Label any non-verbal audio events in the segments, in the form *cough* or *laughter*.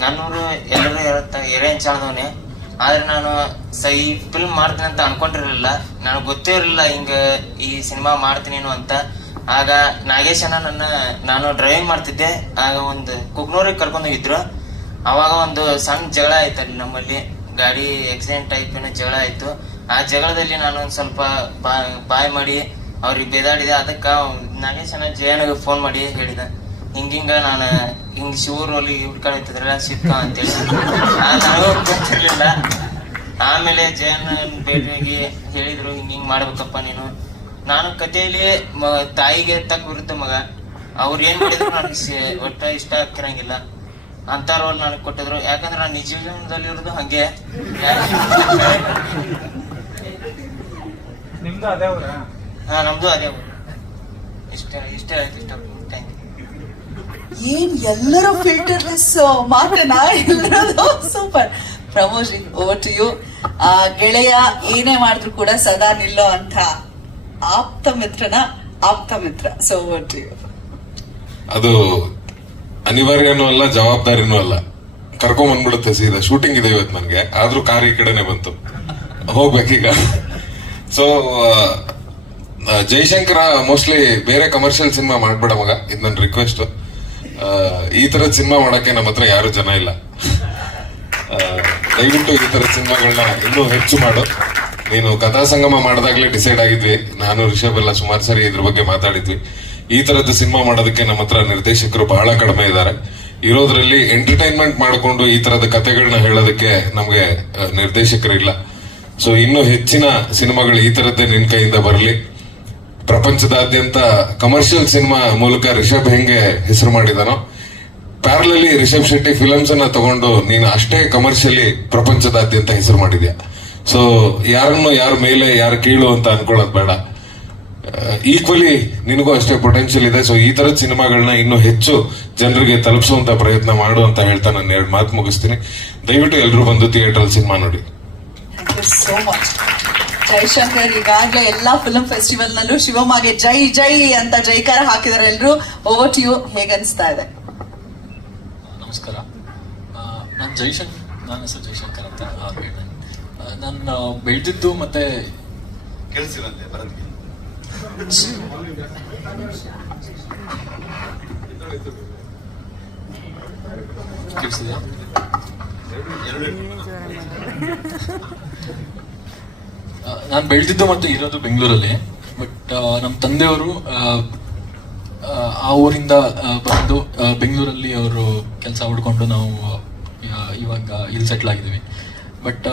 ನನ್ನೂರು ಎಲ್ಲರೂ ಇರುತ್ತೆ ಏರಿಯನ್ ಆದವನೆ. ಆದ್ರೆ ನಾನು ಸ ಈ ಫಿಲ್ಮ್ ಮಾಡ್ತೀನಿ ಅಂತ ಅನ್ಕೊಂಡಿರ್ಲಿಲ್ಲ. ನನಗೆ ಗೊತ್ತೇ ಇರಲಿಲ್ಲ ಹಿಂಗೆ ಈ ಸಿನಿಮಾ ಮಾಡ್ತೀನಿ ಅಂತ. ಆಗ ನಾಗೇಶನ ನನ್ನ, ನಾನು ಡ್ರೈವಿಂಗ್ ಮಾಡ್ತಿದ್ದೆ. ಆಗ ಒಂದು ಕುಗ್ನೂರಿಗೆ ಕರ್ಕೊಂಡು ಹೋಗಿದ್ರು ಅವಾಗ ಒಂದು ಸಣ್ಣ ಜಗಳ ಆಯ್ತು ಅಲ್ಲಿ ನಮ್ಮಲ್ಲಿ. ಗಾಡಿ ಆಕ್ಸಿಡೆಂಟ್ ಟೈಪ್ ಜಗಳ ಆಯ್ತು. ಆ ಜಗಳದಲ್ಲಿ ನಾನು ಒಂದು ಸ್ವಲ್ಪ ಬಾ- ಬಾಯ್ ಮಾಡಿ, ಅವ್ರಿಗೆ ಬೇದಾಡಿದೆ. ಅದಕ್ಕ ನಾಗೇಶನ ಜಯಣ್ಣಗೆ ಫೋನ್ ಮಾಡಿ ಹೇಳಿದ. ಹಿಂಗಿಂಗ ನಾನು ಹಿಂಗ್ ಶಿವರಲ್ಲಿ ಹುಡ್ಕಾಡ್ತಿದ್ರಲ್ಲ ಸಿಕ್ಕ ಅಂತೇಳಿ. ಆ, ನನಗೂ ಗೊತ್ತಿರ್ಲಿಲ್ಲ. ಆಮೇಲೆ ಜಯನ್ ಭೇಟಿಯಾಗಿ ಹೇಳಿದ್ರು ಹಿಂಗ್ ಹಿಂಗ್ ಮಾಡ್ಬೇಕಪ್ಪ ನೀನು. ನಾನು ಕಥೆಯಲ್ಲಿ ಮ- ತಾಯಿಗೆ ತಕ್ಕ ವಿರುದ್ಧ ಮಗ. ಅವ್ರು ಏನ್ ಮಾಡಿದ್ರು ನನಗೆ ಒಟ್ಟ ಇಷ್ಟ ಆಗ್ತಿರಂಗಿಲ್ಲ. ಅಂತ ರೋಲ್ ನನಗೆ ಕೊಟ್ಟಿದ್ರು. ಯಾಕಂದ್ರೆ ನಾನು ನಿಜ ಜೀವನದಲ್ಲಿ ಇರೋದು ಹಂಗೆ. ನಿಮ್ದು ಅದೇ ಅವರ ಹಾ ನಮ್ದು ಅದೇ. ಇಷ್ಟ ಇಷ್ಟ ಆಯ್ತು ಇಷ್ಟ ಏನ್ ಎಲ್ಲರೂ ಫಿಲ್ಟರ್ಲೆಸ್ ಮಾತನಾ ಎಲ್ಲರದು super Pramod over to you ಆ, ಗೆಳೆಯ ಏನೇ ಮಾಡಿದ್ರು ಕೂಡ ಸದಾ ನಿಲ್ಲೋ ಅಂತ ಆಪ್ತ ಮಿತ್ರನ, ಆಪ್ತ ಮಿತ್ರ. ಸೊ ಓವರ್ ಟು ಯು ಅದು ಅನಿವಾರ್ಯನೂ ಅಲ್ಲ, ಜವಾಬ್ದಾರಿನೂ ಅಲ್ಲ. ಕರ್ಕೊಂಡ್ ಬಂದ್ಬಿಡುತ್ತೆ ಸೀದಾ. ಶೂಟಿಂಗ್ ಇದೆ ಇವತ್ತು ನನ್ಗೆ. ಆದ್ರೂ ಕಾರ್ ಈ ಕಡೆನೆ ಬಂತು. ಹೋಗ್ಬೇಕೀಗ ಸೊ ಜೈಶಂಕರ ಮೋಸ್ಟ್ಲಿ ಬೇರೆ ಕಮರ್ಷಿಯಲ್ ಸಿನಿಮಾ ಮಾಡ್ಬೇಡ ಮಗ. ಇದು ನನ್ನ ರಿಕ್ವೆಸ್ಟ್ ಈ ತರ ಸಿನಿಮಾ ಮಾಡಕ್ಕೆ ನಮ್ಮ ಹತ್ರ ಯಾರು ಜನ ಇಲ್ಲ. ದಯವಿಟ್ಟು ಈ ತರ ಸಿನಿಮಾಗಳನ್ನ ಇನ್ನೂ ಹೆಚ್ಚು ಮಾಡು. ನೀನು ಕಥಾ ಸಂಗಮ ಮಾಡಿದಾಗ್ಲೇ ಡಿಸೈಡ್ ಆಗಿದ್ವಿ. ನಾನು, ರಿಷಬ್ ಎಲ್ಲ ಸುಮಾರು ಸರಿ ಇದ್ರ ಬಗ್ಗೆ ಮಾತಾಡಿದ್ವಿ. ಈ ತರದ ಸಿನಿಮಾ ಮಾಡೋದಕ್ಕೆ ನಮ್ಮ ಹತ್ರ ನಿರ್ದೇಶಕರು ಬಹಳ ಕಡಿಮೆ ಇದ್ದಾರೆ. ಇರೋದ್ರಲ್ಲಿ ಎಂಟರ್ಟೈನ್ಮೆಂಟ್ ಮಾಡಿಕೊಂಡು ಈ ತರದ ಕಥೆಗಳನ್ನ ಹೇಳೋದಕ್ಕೆ ನಮ್ಗೆ ನಿರ್ದೇಶಕರು ನಿರ್ದೇಶಕರಿಲ್ಲ. ಸೊ ಇನ್ನೂ ಹೆಚ್ಚಿನ ಸಿನಿಮಾಗಳು ಈ ತರದ್ದೇ ನಿನ್ನ ಕೈಯಿಂದ ಬರಲಿ. ಪ್ರಪಂಚದಾದ್ಯಂತ ಕಮರ್ಷಿಯಲ್ ಸಿನಿಮಾ ಮೂಲಕ ರಿಷಬ್ ಹೆಂಗೆ ಹೆಸರು ಮಾಡಿದಾನೋ, ಪ್ಯಾರಲಲ್ಲಿ ರಿಷಬ್ ಶೆಟ್ಟಿ ಫಿಲಮ್ಸ್ ಅನ್ನ ತಗೊಂಡು ನೀನು ಅಷ್ಟೇ ಕಮರ್ಷಿಯಲಿ ಪ್ರಪಂಚದಾದ್ಯಂತ ಹೆಸರು ಮಾಡಿದ್ಯಾ? ಸೊ ಯಾರನ್ನು ಯಾರ ಮೇಲೆ ಯಾರು ಕೀಳು ಅಂತ ಅನ್ಕೊಳ್ಳೋದು ಬೇಡ. ಈಕ್ವಲಿ ನಿನಗೂ ಅಷ್ಟೇ ಪೊಟೆನ್ಷಿಯಲ್ ಇದೆ. ಸೊ ಈ ತರದ ಸಿನಿಮಾಗಳನ್ನ ಇನ್ನೂ ಹೆಚ್ಚು ಜನರಿಗೆ ತಲುಪಿಸುವಂತ ಪ್ರಯತ್ನ ಮಾಡು ಅಂತ ಹೇಳ್ತಾ ನಾನು ಎರಡು ಮಾತು ಮುಗಿಸ್ತೀನಿ. ದಯವಿಟ್ಟು ಎಲ್ಲರೂ ಬಂದು ಥಿಯೇಟರ್ ಸಿನಿಮಾ ನೋಡಿ. ಜೈಶಂಕರ್ ಈಗಾಗಲೇ ಎಲ್ಲಾ ಫಿಲ್ಮ್ ಫೆಸ್ಟಿವಲ್ ನಲ್ಲೂ ಶಿವಮ್ಮಗೆ ಜೈ ಜೈ ಅಂತ ಜೈಕಾರ ಹಾಕಿದಾರೆ ಎಲ್ರು. ಓವರ್ ಟು ಯು ಹೇಗನ್ಸ್ತಾ ಇದೆ? ನಮಸ್ಕಾರ. ನಾನು ಜೈಶಂಕರ್ ನನ್ನ ಹೆಸರು ಜೈಶಂಕರ್ ಅಂತ ನಾನು ಬೆಳೆದಿದ್ದು ಮತ್ತೆ ಕೇಳಿಸಿರಂತೆ ಬರೋದಕ್ಕೆ. ಕೇಳಿಸಿದೆ? ನಾನು ಬೆಳೆದಿದ್ದು ಮತ್ತೆ ಇರೋದು ಬೆಂಗಳೂರಲ್ಲಿ. ಬಟ್ ನಮ್ಮ ತಂದೆಯವರು ಆ, ಊರಿಂದ ಬಂದು ಬೆಂಗಳೂರಲ್ಲಿ ಅವರು ಕೆಲಸ ಹುಡ್ಕೊಂಡು ನಾವು ಇವಾಗ ಇಲ್ಲಿ ಸೆಟ್ಲ್ ಆಗಿದ್ದೀವಿ. ಬಟ್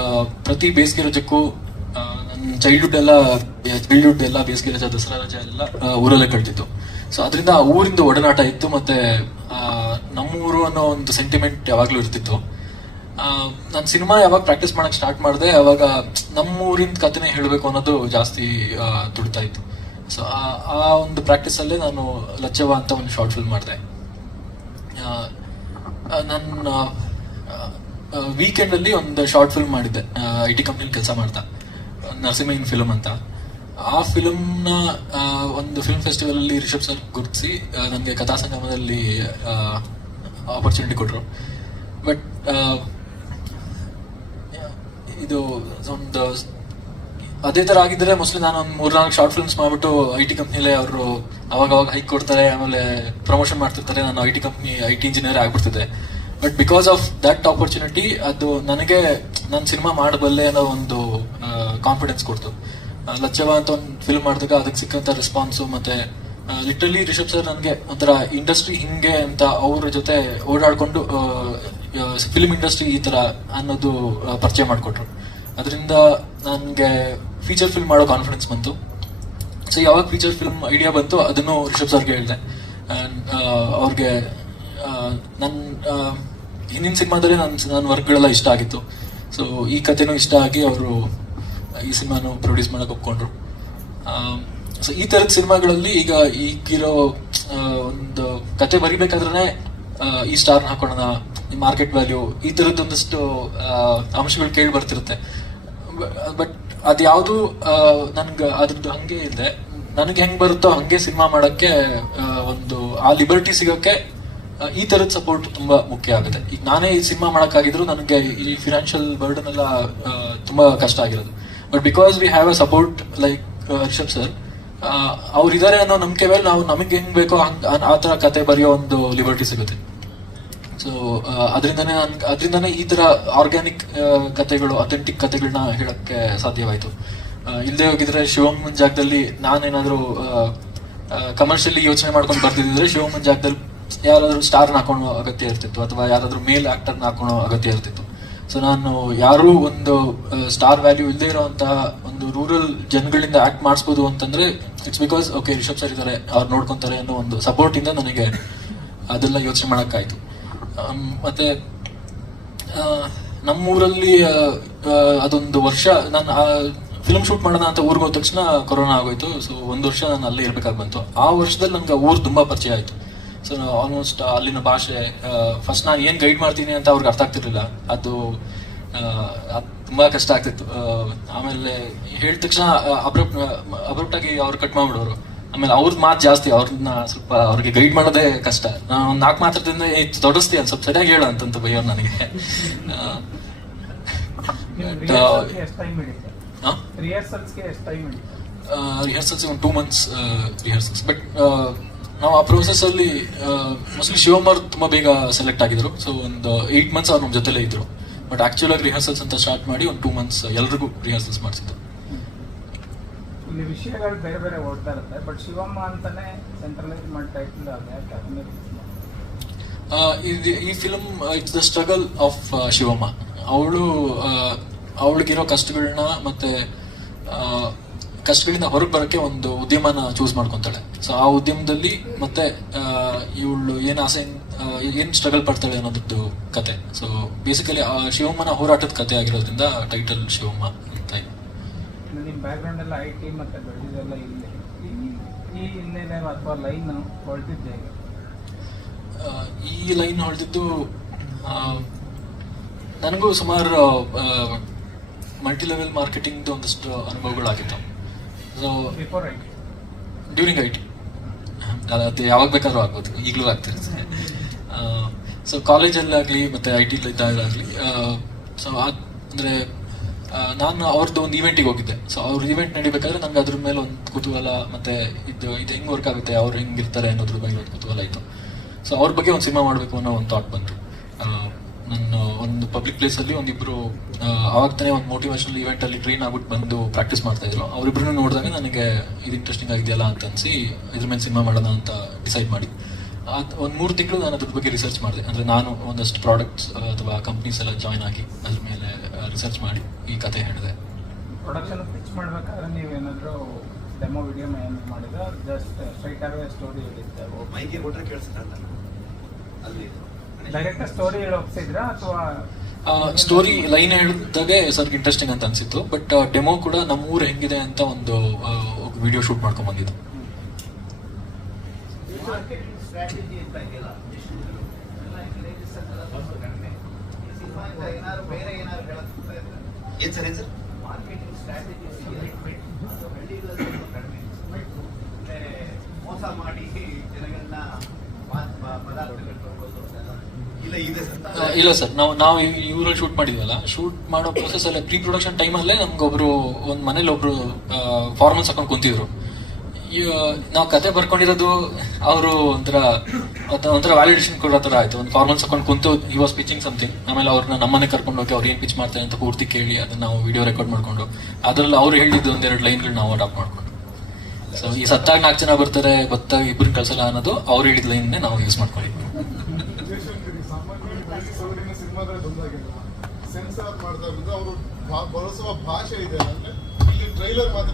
ಪ್ರತಿ ಬೇಸಿಗೆ ರಜಕ್ಕೂ ನನ್ನ ಚೈಲ್ಡ್ಹುಡ್ ಎಲ್ಲ ಚೈಲ್ಡ್ಹುಡ್ ಎಲ್ಲ ಬೇಸಿಗೆ ರಜಾ ದಸರಾ ರಜಾ ಎಲ್ಲ ಊರಲ್ಲೇ ಕಳ್ತಿತ್ತು ಸೊ ಅದರಿಂದ ಆ ಊರಿಂದ ಒಡನಾಟ ಇತ್ತು ಮತ್ತೆ ನಮ್ಮ ನಮ್ಮೂರು ಅನ್ನೋ ಒಂದು ಸೆಂಟಿಮೆಂಟ್ ಯಾವಾಗಲೂ ಇರ್ತಿತ್ತು. ನಾನು ಸಿನಿಮಾ ಯಾವಾಗ ಪ್ರಾಕ್ಟೀಸ್ ಮಾಡಕ್ ಸ್ಟಾರ್ಟ್ ಮಾಡಿದೆ, ಅವಾಗ ನಮ್ಮೂರಿನ ಕಥೆನೇ ಹೇಳಬೇಕು ಅನ್ನೋದು ಜಾಸ್ತಿ ದುಡ್ತಾ ಇತ್ತು. ಸೊ ಆ ಒಂದು ಪ್ರಾಕ್ಟೀಸ್ ಅಲ್ಲೇ ನಾನು ಲಚ್ಚವ ಅಂತ ಒಂದು ಶಾರ್ಟ್ ಫಿಲ್ಮ್ ಮಾಡಿದೆ. ನನ್ನ ವೀಕೆಂಡ್ ಅಲ್ಲಿ ಒಂದು ಶಾರ್ಟ್ ಫಿಲ್ಮ್ ಮಾಡಿದ್ದೆ. ಐ ಟಿ ಕಂಪ್ನಿಲಿ ಕೆಲಸ ಮಾಡ್ತಾ. ನರಸಿಂಹ ಫಿಲಮ್ ಅಂತ. ಆ ಫಿಲಮ್ನ ಒಂದು ಫಿಲ್ಮ್ ಫೆಸ್ಟಿವಲ್ ಅಲ್ಲಿ ರಿಷಬ್ ಸರ್ ಗುರುತಿಸಿ ನನಗೆ ಕಥಾ ಸಂಗಮದಲ್ಲಿ ಆಪರ್ಚುನಿಟಿ ಕೊಟ್ಟರು ಬಟ್ ಇದು ಒಂದು ಅದೇ ತರ ಆಗಿದ್ರೆ ಮೋಸ್ಟ್ಲಿ ನಾನು ಒಂದು ಮೂರ್ನಾಲ್ಕು ಶಾರ್ಟ್ ಫಿಲ್ಮ್ಸ್ ಮಾಡ್ಬಿಟ್ಟು ಐ ಟಿ ಕಂಪ್ನಿಲೇ ಅವರು ಅವಾಗ ಅವಾಗ ಹೈಕ್ ಕೊಡ್ತಾರೆ, ಆಮೇಲೆ ಪ್ರಮೋಷನ್ ಮಾಡ್ತಿರ್ತಾರೆ. ನಾನು I T company I T engineer ಆಗ್ಬಿಡ್ತಿದ್ದೆ. But because of that opportunity ಅದು ನನಗೆ ನಾನು ಸಿನಿಮಾ ಮಾಡಬಲ್ಲೆ ಅನ್ನೋ ಒಂದು ಕಾನ್ಫಿಡೆನ್ಸ್ ಕೊಡ್ತು. ಲಚ್ಚವ ಅಂತ ಒಂದು ಫಿಲ್ಮ್ ಮಾಡಿದಾಗ ಅದಕ್ಕೆ ಸಿಕ್ಕಂತ ರೆಸ್ಪಾನ್ಸು ಮತ್ತೆ ಲಿಟ್ರಲಿ ರಿಷಬ್ ಸರ್ ನನಗೆ ಒಂಥರ ಇಂಡಸ್ಟ್ರಿ ಹಿಂಗೆ ಅಂತ ಅವ್ರ ಜೊತೆ ಓಡಾಡ್ಕೊಂಡು ಫಿಲ್ಮ್ ಇಂಡಸ್ಟ್ರಿ ಈ ತರ ಅನ್ನೋದು ಪರಿಚಯ ಮಾಡಿಕೊಟ್ರು. ಅದರಿಂದ ನನಗೆ ಫೀಚರ್ ಫಿಲ್ಮ್ ಮಾಡೋ ಕಾನ್ಫಿಡೆನ್ಸ್ ಬಂತು. ಸೊ ಯಾವಾಗ ಫೀಚರ್ ಫಿಲ್ಮ್ ಐಡಿಯಾ ಬಂತು ಅದನ್ನು ರಿಷಬ್ ಸರ್ಗೆ ಹೇಳಿದೆ. ಅವ್ರಿಗೆ ನನ್ನ ಹಿಂದಿನ ಸಿನಿಮಾದಲ್ಲಿ ನನ್ನ ನನ್ನ ವರ್ಕ್ಗಳೆಲ್ಲ ಇಷ್ಟ ಆಗಿತ್ತು. ಸೊ ಈ ಕಥೆನೂ ಇಷ್ಟ ಆಗಿ ಅವರು ಈ ಸಿನಿಮಾನು ಪ್ರೊಡ್ಯೂಸ್ ಮಾಡಕ್ಕೆ ಒಪ್ಕೊಂಡ್ರು. ಸೊ ಈ ಥರದ ಸಿನಿಮಾಗಳಲ್ಲಿ ಈಗ ಈಗಿರೋ ಒಂದು ಕತೆ ಬರಿಬೇಕಾದ್ರೆ ಈ ಸ್ಟಾರ್ನ ಹಾಕೋಣ ಈ ಮಾರ್ಕೆಟ್ ವ್ಯಾಲ್ಯೂ ಈ ಥರದ್ದೊಂದಷ್ಟು ಅಂಶಗಳು ಕೇಳಿ ಬರ್ತಿರುತ್ತೆ. ಬಟ್ ಅದ್ಯಾವುದು ನನ್ಗೆ ಅದ್ರದ್ದು ಹಂಗೆ ಇದೆ. ನನಗೆ ಹೆಂಗ್ ಬರುತ್ತೋ ಹಂಗೆ ಸಿನಿಮಾ ಮಾಡಕ್ಕೆ ಒಂದು ಆ ಲಿಬರ್ಟಿ ಸಿಗೋಕೆ ಆ, ಈ ತರದ ಸಪೋರ್ಟ್ ತುಂಬಾ ಮುಖ್ಯ ಆಗುತ್ತೆ. ಈಗ ನಾನೇ ಈ ಸಿನಿಮಾ ಮಾಡೋಕ್ಕಾಗಿದ್ರು ನನಗೆ ಈ ಫಿನಾನ್ಷಿಯಲ್ ಬರ್ಡನ್ ಎಲ್ಲ ತುಂಬಾ ಕಷ್ಟ ಆಗಿರೋದು. But because we have a support like Rishab sir ಅವ್ರಿದ್ದಾರೆ ಅನ್ನೋ ನಂಬಿಕೆ ಮೇಲೆ ನಾವು ನಮಗೆ ಹೆಂಗ್ ಬೇಕೋ ಆ ತರ ಕತೆ ಬರೆಯೋ ಒಂದು ಲಿಬರ್ಟಿ ಸಿಗುತ್ತೆ. ಸೊ ಅದರಿಂದನೇ ಅದರಿಂದನೇ ಈ ಥರ ಆರ್ಗ್ಯಾನಿಕ್ ಕಥೆಗಳು ಅಥೆಂಟಿಕ್ ಕಥೆಗಳನ್ನ ಹೇಳೋಕ್ಕೆ ಸಾಧ್ಯವಾಯಿತು. ಇಲ್ಲದೆ ಹೋಗಿದ್ರೆ ಶಿವಮ್ಮನ ಜಾಗದಲ್ಲಿ ನಾನೇನಾದರೂ ಕಮರ್ಷಿಯಲಿ ಯೋಚನೆ ಮಾಡ್ಕೊಂಡು ಬರ್ತಿದ್ರೆ ಶಿವಮ್ಮನ ಜಾಗದಲ್ಲಿ ಯಾರಾದರೂ ಸ್ಟಾರ್ನ ಹಾಕೊಳ್ಳೋ ಅಗತ್ಯ ಇರ್ತಿತ್ತು ಅಥವಾ ಯಾರಾದರೂ ಮೇಲ್ ಆ್ಯಕ್ಟರ್ನ ಹಾಕೊಳ್ಳೋ ಅಗತ್ಯ ಇರ್ತಿತ್ತು. ಸೊ ನಾನು ಯಾರೂ ಒಂದು ಸ್ಟಾರ್ ವ್ಯಾಲ್ಯೂ ಇಲ್ಲದೆ ಇರೋವಂತಹ ಒಂದು ರೂರಲ್ ಜನಗಳಿಂದ ಆ್ಯಕ್ಟ್ ಮಾಡಿಸ್ಬೋದು ಅಂತಂದ್ರೆ it's because okay Rishab sir ಇದ್ದಾರೆ, ಅವ್ರು ನೋಡ್ಕೊತಾರೆ ಅನ್ನೋ ಒಂದು ಸಪೋರ್ಟಿಂದ ನನಗೆ ಅದೆಲ್ಲ ಯೋಚನೆ ಮಾಡೋಕ್ಕಾಯ್ತು. ಮತ್ತೆ ನಮ್ಮೂರಲ್ಲಿ ಅದೊಂದು ವರ್ಷ, ನಾನು ಫಿಲ್ಮ್ ಶೂಟ್ ಮಾಡೋಣ ಅಂತ ಊರಿಗೆ ಹೋದ ತಕ್ಷಣ ಕೊರೋನಾ ಆಗೋಯ್ತು. ಸೊ ಒಂದು ವರ್ಷ ನಾನು ಅಲ್ಲೇ ಇರ್ಬೇಕಾಗಿ ಬಂತು. ಆ ವರ್ಷದಲ್ಲಿ ನನಗೆ ಊರು ತುಂಬಾ ಪರಿಚಯ ಆಯ್ತು. ಸೊ ಆಲ್ಮೋಸ್ಟ್ ಅಲ್ಲಿನ ಭಾಷೆ ಫಸ್ಟ್ ನಾನು ಏನು ಗೈಡ್ ಮಾಡ್ತೀನಿ ಅಂತ ಅವ್ರಿಗೆ ಅರ್ಥ ಆಗ್ತಿರ್ಲಿಲ್ಲ. ಅದು ತುಂಬ ಕಷ್ಟ ಆಗ್ತಿತ್ತು. ಆಮೇಲೆ, ಹೇಳಿದ ತಕ್ಷಣ ಅಬ್ರಪ್ಟ್ ಅಬ್ರಪ್ಟ್ ಆಗಿ ಅವ್ರು ಕಟ್ ಮಾಡ್ಬಿಡೋರು. ಆಮೇಲೆ ಅವ್ರದ್ದು ಮಾತು ಜಾಸ್ತಿ ಅವ್ರನ್ನ ಸ್ವಲ್ಪ ಅವ್ರಿಗೆ ಗೈಡ್ ಮಾಡೋದೇ ಕಷ್ಟ. ನಾನು ಒಂದು ನಾಲ್ಕು ಮಾತ್ರದಿಂದ ತೊಡಸ್ತೀಯ ಸ್ವಲ್ಪ ಸರಿಯಾಗಿ ಹೇಳು ಅಂತಂತ ಬೈಯೋರು ನನಗೆ. ರಿಹರ್ಸಲ್ಸ್ ಒಂದು ಟೂ ಮಂತ್ಸ್ ರಿಹರ್ಸಲ್ಸ್ ಬಟ್ ನಾವು ಆ ಪ್ರೋಸೆಸ್ ಅಲ್ಲಿ ಮೋಸ್ಟ್ಲಿ ಶಿವಮರ್ ತುಂಬಾ ಬೇಗ ಸೆಲೆಕ್ಟ್ ಆಗಿದ್ರು. ಸೊ ಒಂದು ಏಯ್ಟ್ ಮಂತ್ಸ್ ಅವ್ರು ನಮ್ಮ ಜೊತೆಲೇ ಇದ್ರು. ಬಟ್ ಆಕ್ಚುಲ್ ಆಗಿ ರಿಹರ್ಸಲ್ಸ್ ಅಂತ ಸ್ಟಾರ್ಟ್ ಮಾಡಿ ಒಂದು ಟೂ ಮಂತ್ಸ್ ಎಲ್ರಿಗೂ ರಿಹರ್ಸಲ್ಸ್ ಮಾಡಿಸಿದ್ರು. ಇಲ್ಲಿ ವಿಷಯಗಳು ಬೇರೆ ಬೇರೆ ಓಡ್ತಾ ಇರುತ್ತೆ ಬಟ್ ಶಿವಮ್ಮ ಅಂತಾನೆ ಸೆಂಟ್ರಲೈಸ್ ಮಾಡಿ ಟೈಟಲ್ ಇದು- ಈ film it's the struggle of Shivamma. ಅವಳು ಅವಳಿಗಿರೋ ಕಷ್ಟಗಳನ್ನ ಮತ್ತೆ ಕಷ್ಟಗಳಿಂದ ಹೊರಗೆ ಬರೋಕ್ಕೆ ಒಂದು ಉದ್ಯಮನ ಚೂಸ್ ಮಾಡ್ಕೊತಾಳೆ. ಸೊ ಆ ಉದ್ಯಮದಲ್ಲಿ ಮತ್ತೆ ಇವಳು ಏನು ಆಸೆ ಏನು ಸ್ಟ್ರಗಲ್ ಪಡ್ತಾಳೆ ಅನ್ನೋದದ್ದು ಕತೆ. ಸೊ ಬೇಸಿಕಲಿ ಶಿವಮ್ಮನ ಹೋರಾಟದ ಕತೆ ಆಗಿರೋದ್ರಿಂದ ಟೈಟಲ್ ಶಿವಮ್ಮ. ನಿಮ್ಮ ಬ್ಯಾಕ್ಗ್ರೌಂಡ್ ಎಲ್ಲ ಐ ಟಿ ಮತ್ತು ಬೆಳೆದಿದ್ದೆಲ್ಲ ಇಲ್ಲಿ. ಈ- ಹಿನ್ನೆಲೆ ಅಥವಾ ಲೈನ್ ಹೊಳ್ತಿದ್ದೆ ಹೇಗೆ ಈ ಲೈನ್ ಹೊಡೆದಿದ್ದು ನನಗೂ ಸುಮಾರು ಮಲ್ಟಿ ಲೆವೆಲ್ ಮಾರ್ಕೆಟಿಂಗ್ದು ಒಂದಷ್ಟು ಅನುಭವಗಳಾಗಿತ್ತು. So before I T during I T ಅದು ಯಾವಾಗ ಬೇಕಾದ್ರೂ ಆಗ್ಬೋದು ಈಗಲೂ ಆಗ್ತಿರುತ್ತೆ. ಸೊ ಕಾಲೇಜಲ್ಲಾಗಲಿ ಮತ್ತು ಐ ಟಿ ಇದ್ದಾಗಲಿ ಸೊ ಅಂದರೆ ನಾನು ಅವ್ರದ್ದು ಒಂದು ಇವೆಂಟಿಗೆ ಹೋಗಿದ್ದೆ. ಸೊ ಅವ್ರ ಈವೆಂಟ್ ನಡಿಬೇಕಾದ್ರೆ ನನಗೆ ಅದ್ರ ಮೇಲೆ ಒಂದು ಕುತೂಹಲ ಮತ್ತು ಇದು ಇದು ಹೆಂಗೆ ವರ್ಕ್ ಆಗುತ್ತೆ, ಅವ್ರು ಹೆಂಗಿರ್ತಾರೆ ಅನ್ನೋದ್ರ ಬಗ್ಗೆ ಒಂದು ಕುತೂಹಲ ಇತ್ತು. ಸೊ ಅವ್ರ ಬಗ್ಗೆ ಒಂದು ಸಿನಿಮಾ ಮಾಡಬೇಕು ಅನ್ನೋ ಒಂದು ಥಾಟ್ ಬಂತು. ನನ್ನ ಒಂದು ಪಬ್ಲಿಕ್ ಪ್ಲೇಸಲ್ಲಿ ಒಂದಿಬ್ರು ಆವಾಗ್ತಾನೆ ಒಂದು ಮೋಟಿವೇಶನಲ್ ಈವೆಂಟ್ ಅಲ್ಲಿ ಟ್ರೈನ್ ಆಗ್ಬಿಟ್ಟು ಬಂದು ಪ್ರಾಕ್ಟೀಸ್ ಮಾಡ್ತಾ ಇದ್ರು. ಅವರಿಬ್ರು ನೋಡಿದಾಗ ನನಗೆ ಇದು ಇಂಟ್ರೆಸ್ಟಿಂಗ್ ಆಗಿದೆಯಲ್ಲ ಅಂತ ಅನ್ಸಿ ಇದ್ರ ಮೇಲೆ ಸಿನಿಮಾ ಮಾಡೋಣ ಅಂತ ಡಿಸೈಡ್ ಮಾಡಿ. ಒಂದು ಮೂರು ತಿಂಗಳು ನಾನು ಅದ್ರ ಬಗ್ಗೆ ರಿಸರ್ಚ್ ಮಾಡಿದೆ. ಅಂದ್ರೆ ನಾನು ಒಂದಷ್ಟು ಪ್ರಾಡಕ್ಟ್ಸ್ ಅಥವಾ ಕಂಪ್ನೀಸ್ ಎಲ್ಲ ಜಾಯ್ನ್ ಆಗಿ ಅದ್ರ ಮೇಲೆ ರಿಸರ್ಚ್ ಮಾಡಿ ಈ ಕತೆ ಹೇಳಿದೆ. ಪ್ರೊಡಕ್ಷನ್ ಪಿಚ್ ಮಾಡ್ಬೇಕಾದ್ರೆ ನೀವೇನಾದರೂ ಡೆಮೋ ವಿಡಿಯೋ ಏನು ಮಾಡಿದ್ರೆ ಜಸ್ಟ್ ಸ್ಟ್ರೈಟ್ ಆಗೇ ಸ್ಟೋರಿ ಹೇಳಿದ್ದೆ ಮೈಗೆ ಕೊಟ್ಟರೆ ಕೇಳಿಸುತ್ತೆ ಅಂತ ಅಲ್ಲಿ ಡೈರೆಕ್ಟ್ ಸ್ಟೋರಿ ಹೇಳಿ ಒಪ್ಸಿದ್ರಾ ಅಥವಾ ಸ್ಟೋರಿ ಲೈನ್ ಹೇಳಿದಾಗೆ ಸರ್ ಇಂಟ್ರೆಸ್ಟಿಂಗ್ ಅಂತ ಅನ್ಸಿತ್ತು ಬಟ್ ಡೆಮೋ ಕೂಡ ನಮ್ಮ ಊರು ಹೆಂಗಿದೆ ಅಂತ ಒಂದು ವಿಡಿಯೋ ಶೂಟ್ ಮಾಡ್ಕೊಂಡ್ ಬಂದಿದ್ದು. ಮಾರ್ಕೆಟಿಂಗ್ ಸ್ಟ್ರಾಟಜಿ ಅಂತ ಇದೆಯಲ್ಲ ಏನಾದ್ರು ಬೇರೆ ಸರ್ ಸರ್? ಮೋಸ ಮಾಡಿ ಇಲ್ಲ ಸರ್, ನಾವು ನಾವು ಇವರಲ್ಲಿ ಶೂಟ್ ಮಾಡಿದ್ವಲ್ಲ ಶೂಟ್ ಮಾಡೋ ಪ್ರೊಸೆಸ್ ಅಲ್ಲೇ ಪ್ರೀ ಪ್ರೊಡಕ್ಷನ್ ಟೈಮಲ್ಲೇ ನಮ್ಗೊಬ್ರು ಒಂದು ಮನೇಲಿ ಒಬ್ರು ಫಾರ್ಮಲ್ಸ್ ಹಾಕೊಂಡು ಕುಂತಿದ್ರು. ನಾವು ಕತೆ ಬರ್ಕೊಂಡಿರೋದು ಅವರು ಒಂಥರ ಒಂಥರ ವ್ಯಾಲಿಡೇಷನ್ ಕೊಡೋ ಥರ ಆಯ್ತು. ಒಂದು ಫಾರ್ಮಲ್ಸ್ ಹಾಕೊಂಡು ಕುಂತು ಈ ವಾಸ್ ಪಿಚಿಂಗ್ ಸಮಥಿಂಗ್ ಆಮೇಲೆ ಅವ್ರನ್ನ ನಮ್ಮನ್ನೇ ಕರ್ಕೊಂಡು ಹೋಗಿ ಅವ್ರು ಏನು ಪಿಚ್ ಮಾಡ್ತಾರೆ ಅಂತ ಪೂರ್ತಿ ಕೇಳಿ ಅದನ್ನ ನಾವು ವಿಡಿಯೋ ರೆಕಾರ್ಡ್ ಮಾಡ್ಕೊಂಡು, ಅದ್ರಲ್ಲಿ ಅವ್ರು ಹೇಳಿದ್ದು ಒಂದೆರಡು ಲೈನ್ಗಳು ನಾವು ಅಡಾಪ್ಟ್ ಮಾಡ್ಕೊಂಡು. ಸೊ ಈ ಸತ್ತಾಗ ನಾಲ್ಕು ಜನ ಬರ್ತಾರೆ, ಗೊತ್ತಾಗ ಇಬ್ರು ಕಳ್ಸಲ್ಲ ಅನ್ನೋದು ಅವ್ರು ಹೇಳಿದ ಲೈನ್ನೇ ನಾವು ಯೂಸ್ ಮಾಡ್ಕೊಂಡಿದ್ವಿ ಬಳಸುವ ಭಾಷೆ ಇದೆ. ಟ್ರೈಲರ್ ಮಾತ್ರ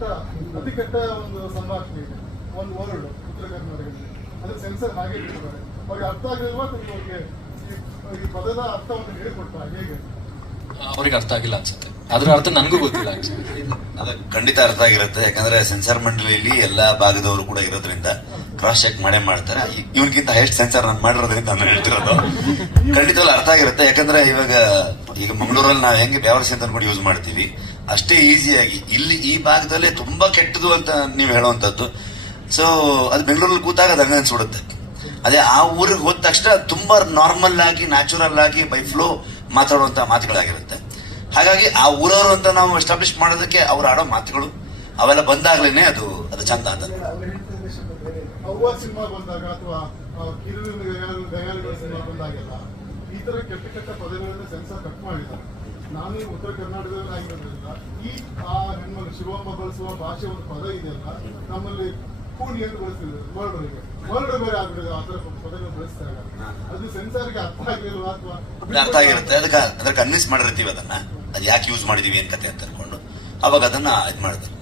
ಕೆಟ್ಟ ಅತಿ ಕೆಟ್ಟ ಒಂದು ಸಂಭಾಷಣೆ ಇದೆ. ಒಂದು ವರ್ಡ್ ಉತ್ತರ ಕರ್ನಾಟಕದಲ್ಲಿ. ಅದಕ್ಕೆ ಸೆನ್ಸರ್ ಹಾಗೆ ಇಟ್ಟಿದ್ದಾರೆ. ಅವ್ರಿಗೆ ಅರ್ಥ ಆಗಿಲ್ವಾ ಅಥವಾ ಅವ್ರಿಗೆ ಈ- ಪದದ ಅರ್ಥವನ್ನು ಹೇಳಿಕೊಡ್ತಾ ಹೇಗೆ ಅವ್ರಿಗೆ ಅರ್ಥ ಆಗಿಲ್ಲ ಅನ್ಸುತ್ತೆ. ಅದ್ರ ಅರ್ಥ ನನಗೂ ಗೊತ್ತಿಲ್ಲ ಅದ ಖಂಡಿತ ಅರ್ಥ ಆಗಿರುತ್ತೆ. ಯಾಕಂದ್ರೆ ಸೆನ್ಸಾರ್ ಮಂಡಳಿಯಲ್ಲಿ ಎಲ್ಲಾ ಭಾಗದವರು ಕೂಡ ಇರೋದ್ರಿಂದ ಕ್ರಾಸ್ ಚೆಕ್ ಮಾಡೇ ಮಾಡ್ತಾರೆ. ಇವನ್ಗಿಂತ ಹೈಸ್ಟ್ ಸೆನ್ಸಾರ್ ನಾನು ಮಾಡಿರೋದ್ರಿಂದ ನಾನು ಹೇಳ್ತಿರೋದು. ಖಂಡಿತವಾಗ್ಲೂ ಅರ್ಥ ಆಗಿರುತ್ತೆ. ಯಾಕಂದ್ರೆ ಇವಾಗ ಈಗ ಮಂಗಳೂರಲ್ಲಿ ನಾವು ಹೆಂಗೆ ಬೇವರ್ಸಿ ಅಂತ ಕೂಡ ಯೂಸ್ ಮಾಡ್ತೀವಿ. ಅಷ್ಟೇ ಈಸಿಯಾಗಿ. ಇಲ್ಲಿ ಈ ಭಾಗದಲ್ಲೇ ತುಂಬಾ ಕೆಟ್ಟದು ಅಂತ ನೀವು ಹೇಳುವಂತದ್ದು. ಸೊ ಅದು ಬೆಂಗಳೂರಲ್ಲಿ ಕೂತಾಗ ಅದು ಹಂಗೆ ಅನ್ಸ್ಬಿಡುತ್ತೆ. ಅದೇ ಆ ಊರಿಗೆ ಹೋದ ತಕ್ಷಣ ತುಂಬಾ ನಾರ್ಮಲ್ ಆಗಿ ನ್ಯಾಚುರಲ್ ಆಗಿ ಬೈ ಫ್ಲೋ ಮಾತಾಡುವಂತ ಮಾತುಗಳಾಗಿರುತ್ತೆ. ಹಾಗಾಗಿ ಆ ಊರವರು ಅಂತ ನಾವು ಎಸ್ಟಾಬ್ಲಿಷ್ ಮಾಡೋದಕ್ಕೆ ಅವ್ರು ಆಡೋ ಮಾತುಗಳು, ಅವೆಲ್ಲ ಬಂದಾಗ್ಲೇನೆ ಅದು ಅದು ಚಂದ ಅಂತ ಈ ತರ ಕೆಟ್ಟ ಕೆಟ್ಟ ನಾನು ಉತ್ತರ ಕರ್ನಾಟಕದಲ್ಲಿ ಆಗಿರೋದ್ರಿಂದ ಈ, ಆ ಹೆಣ್ಮಗಳು, ಶಿವಮ್ಮ ಬಳಸುವ ಭಾಷೆ ಒಂದು ಪದ ಇದೆಯಲ್ಲ ನಮ್ಮಲ್ಲಿ ಕೂಡಿ ಅಂತ ಬಳಸ್ತಿದ್ರು ವರ್ಡ್ಗಳಿಗೆ ವರ್ಡ್ ಬೇರೆ ಆಗ್ಬಿಟ್ಟಿದೆ, ಆ ತರ ಪದಗಳು ಬಳಸ್ತಾ ಇಲ್ಲ. ಅದು ಸೆನ್ಸಾರ್ಗೆ ಅರ್ಥ ಆಗಿಲ್ವಾ ಅಥವಾ ಅರ್ಥ ಆಗಿರುತ್ತೆ. ಅದಕ್ಕೆ ಅದ್ರ ಕನ್ವಿನ್ಸ್ ಮಾಡಿರ್ತೀವಿ ಅದನ್ನ. ಅದು ಯಾಕೆ ಯೂಸ್ ಮಾಡಿದೀವಿ ಏನ್ ಕತೆ ಅಂತ ಅನ್ಕೊಂಡು ಅವಾಗ ಅದನ್ನ ಇದು ಮಾಡಿದ್ರು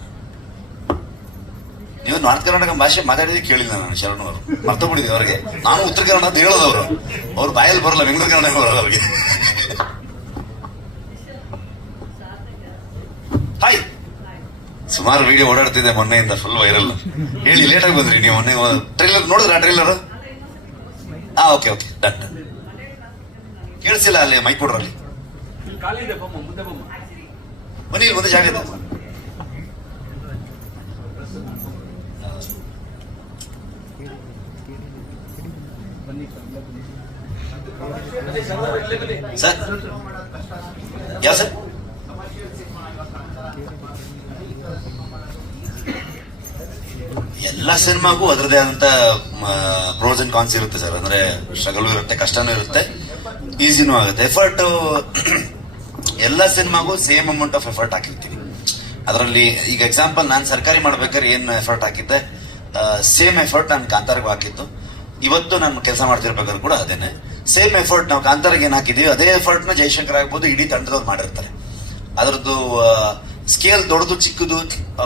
ನೀವು ನಾರ್ತ್ ಕರ್ನಾಟಕ ಭಾಷೆ ಮಾತಾಡಿದ್ರೆ ಕೇಳಿಲ್ಲ ನಾನು ಶರಣ್ ಅವರು. ಮರ್ತೋಗ್ಬಿಟ್ಟಿದ್ದೆ ಅವ್ರಿಗೆ. ನಾನು ಉತ್ತರ ಕನ್ನಡ ಅಂತ ಹೇಳೋದವ್ರು ಅವ್ರು. ಬಾಯಲ್ಲಿ ಬರಲ್ಲ, ಬೆಂಗಳೂರು ಕನ್ನಡ ಬರಲ್ಲ ಅವ್ರಿಗೆ. ಹಾಯ್. ಸುಮಾರು ವಿಡಿಯೋ ಓಡಾಡ್ತಿದೆ ಮೊನ್ನೆಯಿಂದ ಫುಲ್ ವೈರಲ್ ಹೇಳಿ ಲೇಟ್ ಬಂದ್ರಿ ನೀವು ಮೊನ್ನೆ ಟ್ರೈಲರ್ ನೋಡಿದ್ರ ಟ್ರೈಲರ್ ಹಾ ಓಕೆ ಓಕೆ ಡನ್ ಡನ್ ಕೇಳಿಸಿಲ್ಲ ಅಲ್ಲಿ ಮೈಕ್ ಕೊಡ್ರಲ್ಲಿ. ಬನ್ನಿ, ಇಲ್ಲಿ ಮುಂದೆ ಜಾಗ ಇದೆ. ಸರ್, ಯಾವ ಸರ್? ಎಲ್ಲ ಸಿನಿಮಾಗೂ ಅದರದೇ ಆದಂತ ಪ್ರೋಸ್ ಅಂಡ್ ಕಾನ್ಸ್ ಇರುತ್ತೆ ಸರ್. ಅಂದ್ರೆ ಸ್ಟ್ರಗಲ್ ಇರುತ್ತೆ, ಕಷ್ಟನೂ ಇರುತ್ತೆ ಈಸಿನೂ ಆಗುತ್ತೆ. ಎಫರ್ಟ್ *coughs* ಎಲ್ಲ ಸಿನಿಮಾಗೂ ಸೇಮ್ ಅಮೌಂಟ್ ಆಫ್ ಎಫರ್ಟ್ ಹಾಕಿರ್ತೀವಿ. ಅದರಲ್ಲಿ, ಈಗ ಎಕ್ಸಾಂಪಲ್ ನಾನು ಸರ್ಕಾರಿ ಮಾಡ್ಬೇಕಾದ್ರೆ ಏನು ಎಫರ್ಟ್ ಹಾಕಿದ್ದೆ? ಸೇಮ್ ಎಫರ್ಟ್ ನಾನು ಕಾಂತಾರ್ಗೂ ಹಾಕಿತ್ತು ಇವತ್ತು ನಾನು ಕೆಲಸ ಮಾಡ್ತಿರ್ಬೇಕಾದ್ರೆ ಕೂಡ ಅದೇನೆ. ಸೇಮ್ ಎಫರ್ಟ್ ನಾವು ಕಾಂತಾರ್ಗೆ ಏನು ಹಾಕಿದೀವಿ? ಅದೇ ಎಫರ್ಟ್ನ ಜಯಶಂಕರ್ ಆಗ್ಬೋದು, ಇಡೀ ತಂಡದವ್ರು ಮಾಡಿರ್ತಾರೆ. ಅದರದ್ದು ಸ್ಕೇಲ್ ದೊಡ್ಡದು, ಚಿಕ್ಕದು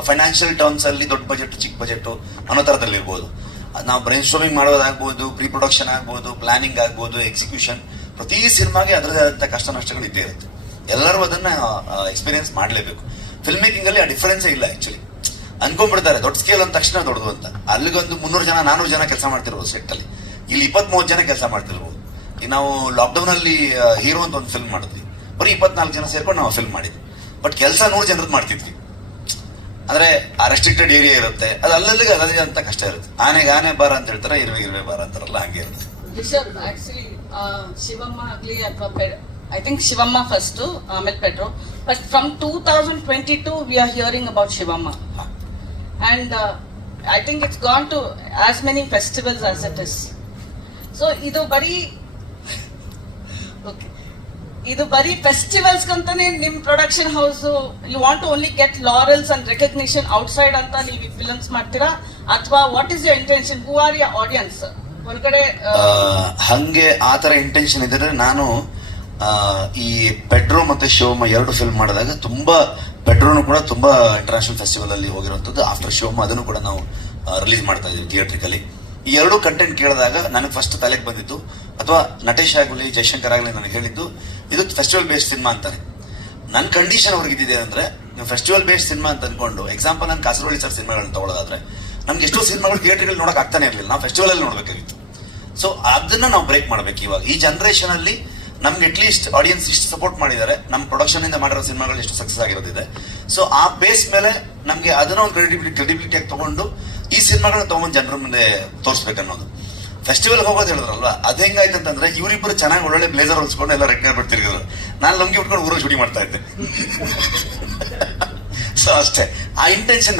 ಫೈನಾನ್ಷಿಯಲ್ ಟರ್ಮ್ಸ್ ಅಲ್ಲಿ ದೊಡ್ಡ ಬಜೆಟ್ ಚಿಕ್ಕ ಬಜೆಟ್ ಅನ್ನೋ ತರದಲ್ಲಿ ಇರ್ಬೋದು ನಾವು ಬ್ರೈನ್ ಸ್ಟೋಮಿಂಗ್ ಮಾಡೋದಾಗ್ಬೋದು ಪ್ರೀ ಪ್ರೊಡಕ್ಷನ್ ಆಗ್ಬೋದು ಪ್ಲಾನಿಂಗ್ ಆಗ್ಬೋದು ಎಕ್ಸಿಕ್ಯೂಷನ್ ಪ್ರತಿ ಸಿನಿಮಾಗೆ ಅದರದೇ ಆದಂತ ಕಷ್ಟ ನಷ್ಟಗಳು ಇದ್ದೇ ಇರುತ್ತೆ. ಎಲ್ಲರೂ ಅದನ್ನ ಎಕ್ಸ್ಪೀರಿಯನ್ಸ್ ಮಾಡಲೇಬೇಕು. ಫಿಲ್ಮ್ ಮೇಕಿಂಗ್ ಅಲ್ಲಿ ಆ ಡಿಫರೆನ್ಸ್ ಇಲ್ಲ ಆಕ್ಚುಲಿ ಅನ್ಕೊಂಡ್ಬಿಡ್ತಾರೆ, ದೊಡ್ಡ ಸ್ಕೇಲ್ ಅಂದ ತಕ್ಷಣ ದೊಡ್ಡದು ಅಂತ. ಅಲ್ಲಿಗೊಂದು ಮುನ್ನೂರು ಜನ, ನಾನೂರು ಜನ ಕೆಲಸ ಮಾಡ್ತಿರ್ಬೋದು ಸೆಟ್ ಅಲ್ಲಿ. ಇಲ್ಲಿ ಇಪ್ಪತ್ತ್ ಮೂವತ್ತು ಜನ ಕೆಲಸ ಮಾಡ್ತಿರ್ಬೋದು. ಈಗ ನಾವು ಲಾಕ್ಡೌನ್ ಅಲ್ಲಿ ಹೀರೋ ಅಂತ ಒಂದು ಫಿಲ್ಮ್ ಮಾಡಿದ್ವಿ. ಬರೀ ಇಪ್ಪತ್ನಾಲ್ಕು ಜನ ಸೇರ್ಕೊಂಡು ನಾವು ಫಿಲ್ಮ್ ಮಾಡಿದ್ವಿ. ಬಟ್ ಕೆಲಸ ನೂರು ಜನರದ್ದು ಮಾಡ್ತಿದ್ವಿ. ಅಂದ್ರೆ ಆ ರೆಸ್ಟ್ರಿಕ್ಟೆಡ್ ಏರಿಯಾ ಇರುತ್ತೆ. ಅದು ಅಲ್ಲಲ್ಲಿಗೆ ಅದೇ ಅಂತ ಕಷ್ಟ ಇರುತ್ತೆ. ಆನೆಗೆ ಆನೆ ಬಾರ ಅಂತ ಹೇಳ್ತಾರೆ ಇರುವೆ ಇರುವೆ ಬಾರ ಅಂತಾರಲ್ಲ ಹಂಗೆ ಇರುತ್ತೆ. ಶಿವಮ್ಮ ಆಗ್ಲಿ ಅಥವಾ ಐ ಥಿಂಕ್ ಶಿವಮ್ಮ ಫಸ್ಟ್ ಆಮೇಲೆ Pedro. But from two thousand twenty two we are hearing about Shivamma. And I think it's gone to as many festivals as it is so ಇದು ಬರೀ ಇದು ಬರೀ ಫೆಸ್ಟಿವಲ್ಸ್ ಅಂತಾನೆ ನಿಮ್ production house you want only get laurels and recognition outside ಅಂತ ನೀವು films ಮಾಡ್ತೀರಾ? ಅಥವಾ what is your intention who are your audience ಹೊರಗಡೆ ಹಂಗೆ ಆ ತರ ಇಂಟೆನ್ಷನ್ ಇದ್ರೆ ನಾನು ಈ ಪೆಡ್ರೋ ಮತ್ತೆ ಶಿವಮ್ಮ ಎರಡು ಫಿಲ್ಮ್ ಮಾಡಿದಾಗ ತುಂಬಾ ಪೆಡ್ರೋನು ಕೂಡ ತುಂಬಾ ಇಂಟರ್ನ್ಯಾಷನಲ್ ಫೆಸ್ಟಿವಲ್ ಅಲ್ಲಿ ಹೋಗಿರುವಂತದ್ದು ಆಫ್ಟರ್ ಶಿವಮ್ಮ ಅದನ್ನು ಕೂಡ ನಾವು ರಿಲೀಸ್ ಮಾಡ್ತಾ ಇದೀವಿ ಥಿಯೇಟ್ರಿಕಲಿ ಈ ಎರಡು ಕಂಟೆಂಟ್ ಕೇಳಿದಾಗ ನನಗೆ ಫಸ್ಟ್ ತಲೆಗೆ ಬಂದಿತ್ತು ಅಥವಾ ನಟೇಶ್ ಆಗಲಿ ಜಯಶಂಕರ್ ಆಗಲಿ ನನಗೆ ಹೇಳಿದ್ದು, ಇದು ಫೆಸ್ಟಿವಲ್ ಬೇಸ್ಡ್ ಸಿನಿಮಾ ಅಂತಾನೆ. ನನ್ನ ಕಂಡೀಷನ್ ಅವ್ರಿಗೆ ಅಂದ್ರೆ, ನೀವು ಫೆಸ್ಟಿವಲ್ ಬೇಸ್ಡ್ ಸಿನಿಮಾ ಅಂತ ಅನ್ಕೊಂಡು ಎಕ್ಸಾಂಪಲ್ ನಾನು ಕಾಸರವಳ್ಳಿ ಸರ್ ಸಿನಿಮಾಗಳನ್ನ ತಗೊಳ್ಳೋದಾದ್ರೆ ನಮ್ಗೆ ಎಷ್ಟೋ ಸಿನಿಮಾಗಳು ಥಿಯೇಟರ್ಗಳು ನೋಡಕ್ ಆಗ್ತಾನೆ ಇರಲಿಲ್ಲ. ನಾವು ಫೆಸ್ಟಿವಲ್ ಅಲ್ಲಿ ನೋಡ್ಬೇಕಾಗಿತ್ತು. ಸೊ ಅದನ್ನ ನಾವು ಬ್ರೇಕ್ ಮಾಡ್ಬೇಕು ಇವಾಗ. ಈ ಜನರೇಷನ್ ಅಲ್ಲಿ ನಮ್ಗೆ ಅಟ್ಲೀಸ್ಟ್ ಆಡಿಯನ್ಸ್ ಇಷ್ಟು ಸಪೋರ್ಟ್ ಮಾಡಿದ್ದಾರೆ. ನಮ್ಮ ಪ್ರೊಡಕ್ಷನ್ ಇಂದ ಮಾಡಿರೋ ಸಿನಿಮಾಗಳು ಎಷ್ಟು ಸಕ್ಸಸ್ ಆಗಿರೋದಿದೆ. ಸೊ ಆ ಬೇಸ್ ಮೇಲೆ ನಮ್ಗೆ ಅದನ್ನ ಒಂದು ಕ್ರೆಡಿಬಿಲಿಟಿ ಕ್ರೆಡಿಬಿಲಿಟಿ ಆಗಿ ತಗೊಂಡು ಈ ಸಿನಿಮಾಗಳನ್ನ ತಗೊಂಡ್ ಜನರ ಮುಂದೆ ತೋರಿಸ್ಬೇಕನ್ನೋದು ಫೆಸ್ಟಿವಲ್ ಹೋಗೋದು ಹೇಳಿದ್ರಲ್ವಾ? ಅದ್ ಹೆಂಗಾಯ್ತು ಅಂತಂದ್ರೆ ಇವರಿಬ್ಬರು ಚೆನ್ನಾಗಿ ಒಳ್ಳೊಳ್ಳೆ ಬ್ಲೇಸರ್ ಹೊಲ್ಸ್ಕೊಂಡು ಎಲ್ಲ ರೆಡ್ ಕಾರ್ಪೆಟ್ ತಿರುಗಿದ್ರು. ನಾನು ಲಂಗಿ ಉಟ್ಕೊಂಡು ಊರಲ್ಲಿ ಶೂಟಿಂಗ್ ಮಾಡ್ತಾ ಇದ್ದೆ. *laughs* ಸೊ ಅಷ್ಟೇ. ಆ ಇಂಟೆನ್ಷನ್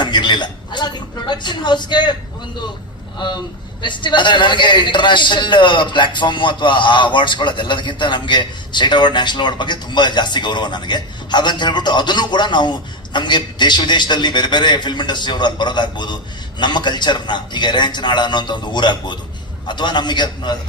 ಫೆಸ್ಟಿವಲ್ ಅಂದ್ರೆ ನನಗೆ ಇಂಟರ್ನ್ಯಾಷನಲ್ ಪ್ಲಾಟ್ಫಾರ್ಮ್ ಅಥವಾ ಆ ಅವಾರ್ಡ್ಸ್ಗಳು ಅದೆಲ್ಲದಕ್ಕಿಂತ ನಮಗೆ ಸ್ಟೇಟ್ ಅವಾರ್ಡ್ ನ್ಯಾಷನಲ್ ಅವಾರ್ಡ್ ಬಗ್ಗೆ ತುಂಬಾ ಜಾಸ್ತಿ ಗೌರವ ನನಗೆ. ಹಾಗಂತ ಹೇಳ್ಬಿಟ್ಟು ಅದನ್ನು ಕೂಡ ನಾವು ನಮ್ಗೆ ದೇಶ ವಿದೇಶದಲ್ಲಿ ಬೇರೆ ಬೇರೆ ಫಿಲ್ಮ್ ಇಂಡಸ್ಟ್ರಿ ಅವರು ಅಲ್ಲಿ ಬರೋದಾಗ್ಬೋದು. ನಮ್ಮ ಕಲ್ಚರ್ನ ಈಗ ಎರೆಹಂಚನಾಳ ಅನ್ನೋಂಥ ಒಂದು ಊರಾಗ್ಬೋದು. ಅಥವಾ ನಮಗೆ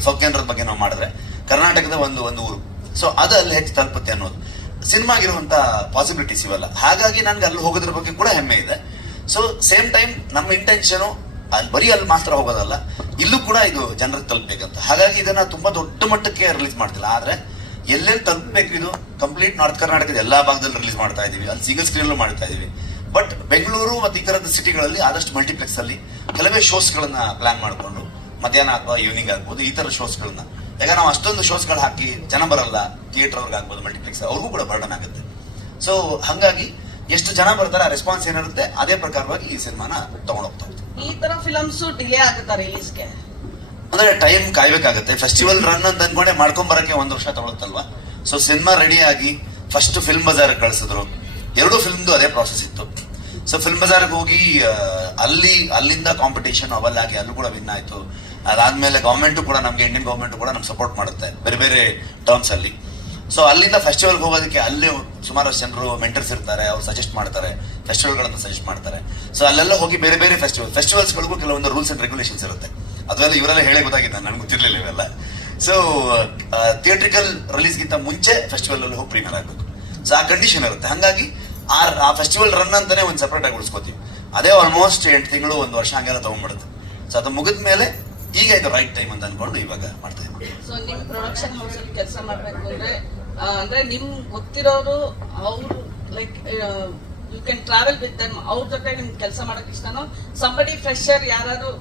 ಸೌತ್ ಬಗ್ಗೆ ನಾವು ಮಾಡಿದ್ರೆ, ಕರ್ನಾಟಕದ ಒಂದು ಒಂದು ಊರು. ಸೊ ಅದು ಅಲ್ಲಿ ಹೆಚ್ಚು ತಲುಪುತ್ತೆ ಅನ್ನೋದು. ಸಿನಿಮಾಗಿರುವಂತ ಪಾಸಿಬಿಲಿಟೀಸ್ ಇವೆಲ್ಲ. ಹಾಗಾಗಿ ನನ್ಗೆ ಅಲ್ಲಿ ಹೋಗೋದ್ರ ಬಗ್ಗೆ ಕೂಡ ಹೆಮ್ಮೆ ಇದೆ. ಸೊ ಸೇಮ್ ಟೈಮ್ ನಮ್ಮ ಇಂಟೆನ್ಷನು ಅಲ್ಲಿ ಬರೀ ಅಲ್ಲಿ ಮಾತ್ರ ಹೋಗೋದಲ್ಲ, ಇಲ್ಲೂ ಕೂಡ ಇದು ಜನರಿಗೆ ತಲುಪಬೇಕಂತ. ಹಾಗಾಗಿ ಇದನ್ನ ತುಂಬಾ ದೊಡ್ಡ ಮಟ್ಟಕ್ಕೆ ರಿಲೀಸ್ ಮಾಡ್ತಿಲ್ಲ. ಆದ್ರೆ, ಎಲ್ಲೆಲ್ಲಿ ತಲುಪಬೇಕು ಇದು ಕಂಪ್ಲೀಟ್ ನಾರ್ತ್ ಕರ್ನಾಟಕದ ಎಲ್ಲಾ ಭಾಗದಲ್ಲಿ ರಿಲೀಸ್ ಮಾಡ್ತಾ ಇದೀವಿ. ಅಲ್ಲಿ ಸಿಂಗಲ್ ಸ್ಕ್ರೀನ್ ಮಾಡ್ತಾ ಇದೀವಿ. ಬಟ್ ಬೆಂಗಳೂರು ಮತ್ತು ಈ ಸಿಟಿಗಳಲ್ಲಿ ಆದಷ್ಟು ಮಲ್ಟಿಪ್ಲೆಕ್ಸ್ ಅಲ್ಲಿ ಕೆಲವೇ ಶೋಸ್ ಗಳನ್ನ ಪ್ಲಾನ್ ಮಾಡಿಕೊಂಡು ಮಧ್ಯಾಹ್ನ ಅಥವಾ ಈವ್ನಿಂಗ್ ಆಗ್ಬೋದು ಈ ತರ ಶೋಸ್ ಗಳನ್ನ. ಯಾಕಂದ್ರೆ ನಾವು ಅಷ್ಟೊಂದು ಶೋಸ್ಗಳು ಹಾಕಿ ಜನ ಬರಲ್ಲ ಥಿಯೇಟರ್ ಅವ್ರಿಗೆ ಆಗ್ಬೋದು ಮಲ್ಟಿಪ್ಲೆಕ್ಸ್ ಅವ್ರಿಗೂ ಕೂಡ ಬರ್ಡನ್ ಆಗುತ್ತೆ. ಸೊ ಹಂಗಾಗಿ ಎಷ್ಟು ಜನ ಬರ್ತಾರೆ ಆ ರೆಸ್ಪಾನ್ಸ್ ಏನಿರುತ್ತೆ ಅದೇ ಪ್ರಕಾರವಾಗಿ ಈ ಸಿನಿಮಾನ ತಗೊಂಡೋಗ್ತಾ ಹೋಗ್ತೀವಿ ಈ ತರ ಫಿಲಮ್ಸ್ ಡಿಲೇ ಆಗುತ್ತಾ ರಿಲೀಸ್ಗೆ ಅಂದ್ರೆ ಟೈಮ್ ಕಾಯ್ಬೇಕಾಗತ್ತೆ. ಫೆಸ್ಟಿವಲ್ ರನ್ ಅಂತ ಅನ್ಕೊಂಡೆ ಮಾಡ್ಕೊಂಡ್ ಬರಕ್ಕೆ ಒಂದ್ ವರ್ಷ ತಗೊಳುತ್ತಲ್ವಾ? ಸೊ ಸಿನಿಮಾ ರೆಡಿ ಆಗಿ ಫಸ್ಟ್ ಫಿಲ್ಮ್ ಬಜಾರ್ ಕಳಿಸಿದ್ರು. ಎರಡು ಫಿಲ್ಮ್ದು ಅದೇ ಪ್ರಾಸೆಸ್ ಇತ್ತು. ಸೊ ಫಿಲ್ಮ್ ಬಜಾರ್ಗೆ ಹೋಗಿ ಅಲ್ಲಿ, ಅಲ್ಲಿಂದ ಕಾಂಪಿಟೇಷನ್ ಅವೆಲ್ಲಾಗಿ ಅಲ್ಲೂ ಕೂಡ ವಿನ್ ಆಯ್ತು. ಅದಾದ್ಮೇಲೆ ಗವರ್ಮೆಂಟ್ ಕೂಡ ನಮ್ಗೆ ಇಂಡಿಯನ್ ಗವರ್ಮೆಂಟ್ ಕೂಡ ನಮ್ಗೆ ಸಪೋರ್ಟ್ ಮಾಡುತ್ತೆ, ಬೇರೆ ಬೇರೆ ಟರ್ಮ್ಸ್ ಅಲ್ಲಿ. ಸೊ ಅಲ್ಲಿಂದ ಫೆಸ್ಟಿವಲ್ಗೆ ಹೋಗೋದಕ್ಕೆ ಅಲ್ಲಿ ಸುಮಾರು ಜನರು ಮೆಂಟರ್ಸ್ ಇರ್ತಾರೆ, ಅವ್ರು ಸಜೆಸ್ಟ್ ಮಾಡ್ತಾರೆ ಫೆಸ್ಟಿವಲ್ಗಳನ್ನ ಸಜೆಸ್ಟ್ ಮಾಡ್ತಾರೆ. ಸೊ ಅಲ್ಲೆಲ್ಲ ಹೋಗಿ ಬೇರೆ ಬೇರೆ ಫೆಸ್ಟಿವಲ್ ಫೆಸ್ಟಿವಲ್ಸ್ಗಳಿಗೂ ಕೆಲವೊಂದು ರೂಲ್ಸ್ ಅಂಡ್ ರೆಗ್ಯುಲೇಷನ್ಸ್ ಇರುತ್ತೆ. ಅದೆಲ್ಲ ಇವರೆಲ್ಲ ಹೇಳೇ ಗೊತ್ತಾಗಿದೆ, ನನಗೆ ಗೊತ್ತಿರಲಿಲ್ಲ ಇವೆಲ್ಲ. ಸೊ ಥಿಯೇಟ್ರಿಕಲ್ ರಿಲೀಸ್ಗಿಂತ ಮುಂಚೆ ಫೆಸ್ಟಿವಲ್ ಅಲ್ಲಿ ಹೋಗಿ ಪ್ರೀಮಿಯರ್ ಆಗಬೇಕು. ಸೊ ಆ ಕಂಡೀಷನ್ ಇರುತ್ತೆ. ಹಂಗಾಗಿ ಆ ಫೆಸ್ಟಿವಲ್ ರನ್ ಅಂತಾನೆ ಒಂದು ಸಪರೇಟ್ ಆಗಿ ಉಳಿಸ್ಕೋತೀವಿ. ಅದೇ ಆಲ್ಮೋಸ್ಟ್ ಎಂಟು ತಿಂಗಳು ಒಂದು ವರ್ಷ ಹಂಗೆಲ್ಲ ತಗೊಂಡ್ಬಿಡುತ್ತೆ. ಸೊ ಅದು ಮುಗಿದ ಮೇಲೆ ಈಗ ಇದು ರೈಟ್ ಟೈಮ್ ಅಂತ ಅನ್ಕೊಂಡು ಇವಾಗ ಮಾಡ್ತಾ ಇದ್ದೀವಿ. ಸೊ ನಿಮ್ಮ ಪ್ರೊಡಕ್ಷನ್ ಹೌಸ್ ಅಲ್ಲಿ ಕೆಲಸ ಮಾಡಬೇಕು ಅಂದ್ರೆ ಅಂದ್ರೆ ನಿಮ್ ಗೊತ್ತಿರೋರು ಅವರು like you can travel with them ಅವ್ರ ಜೊತೆ ನಿಮ್ ಕೆಲಸ ಮಾಡಕ್ ಇಷ್ಟನೋ? ಸಂಬಡಿ ಫ್ರೆಶರ್ ಯಾರು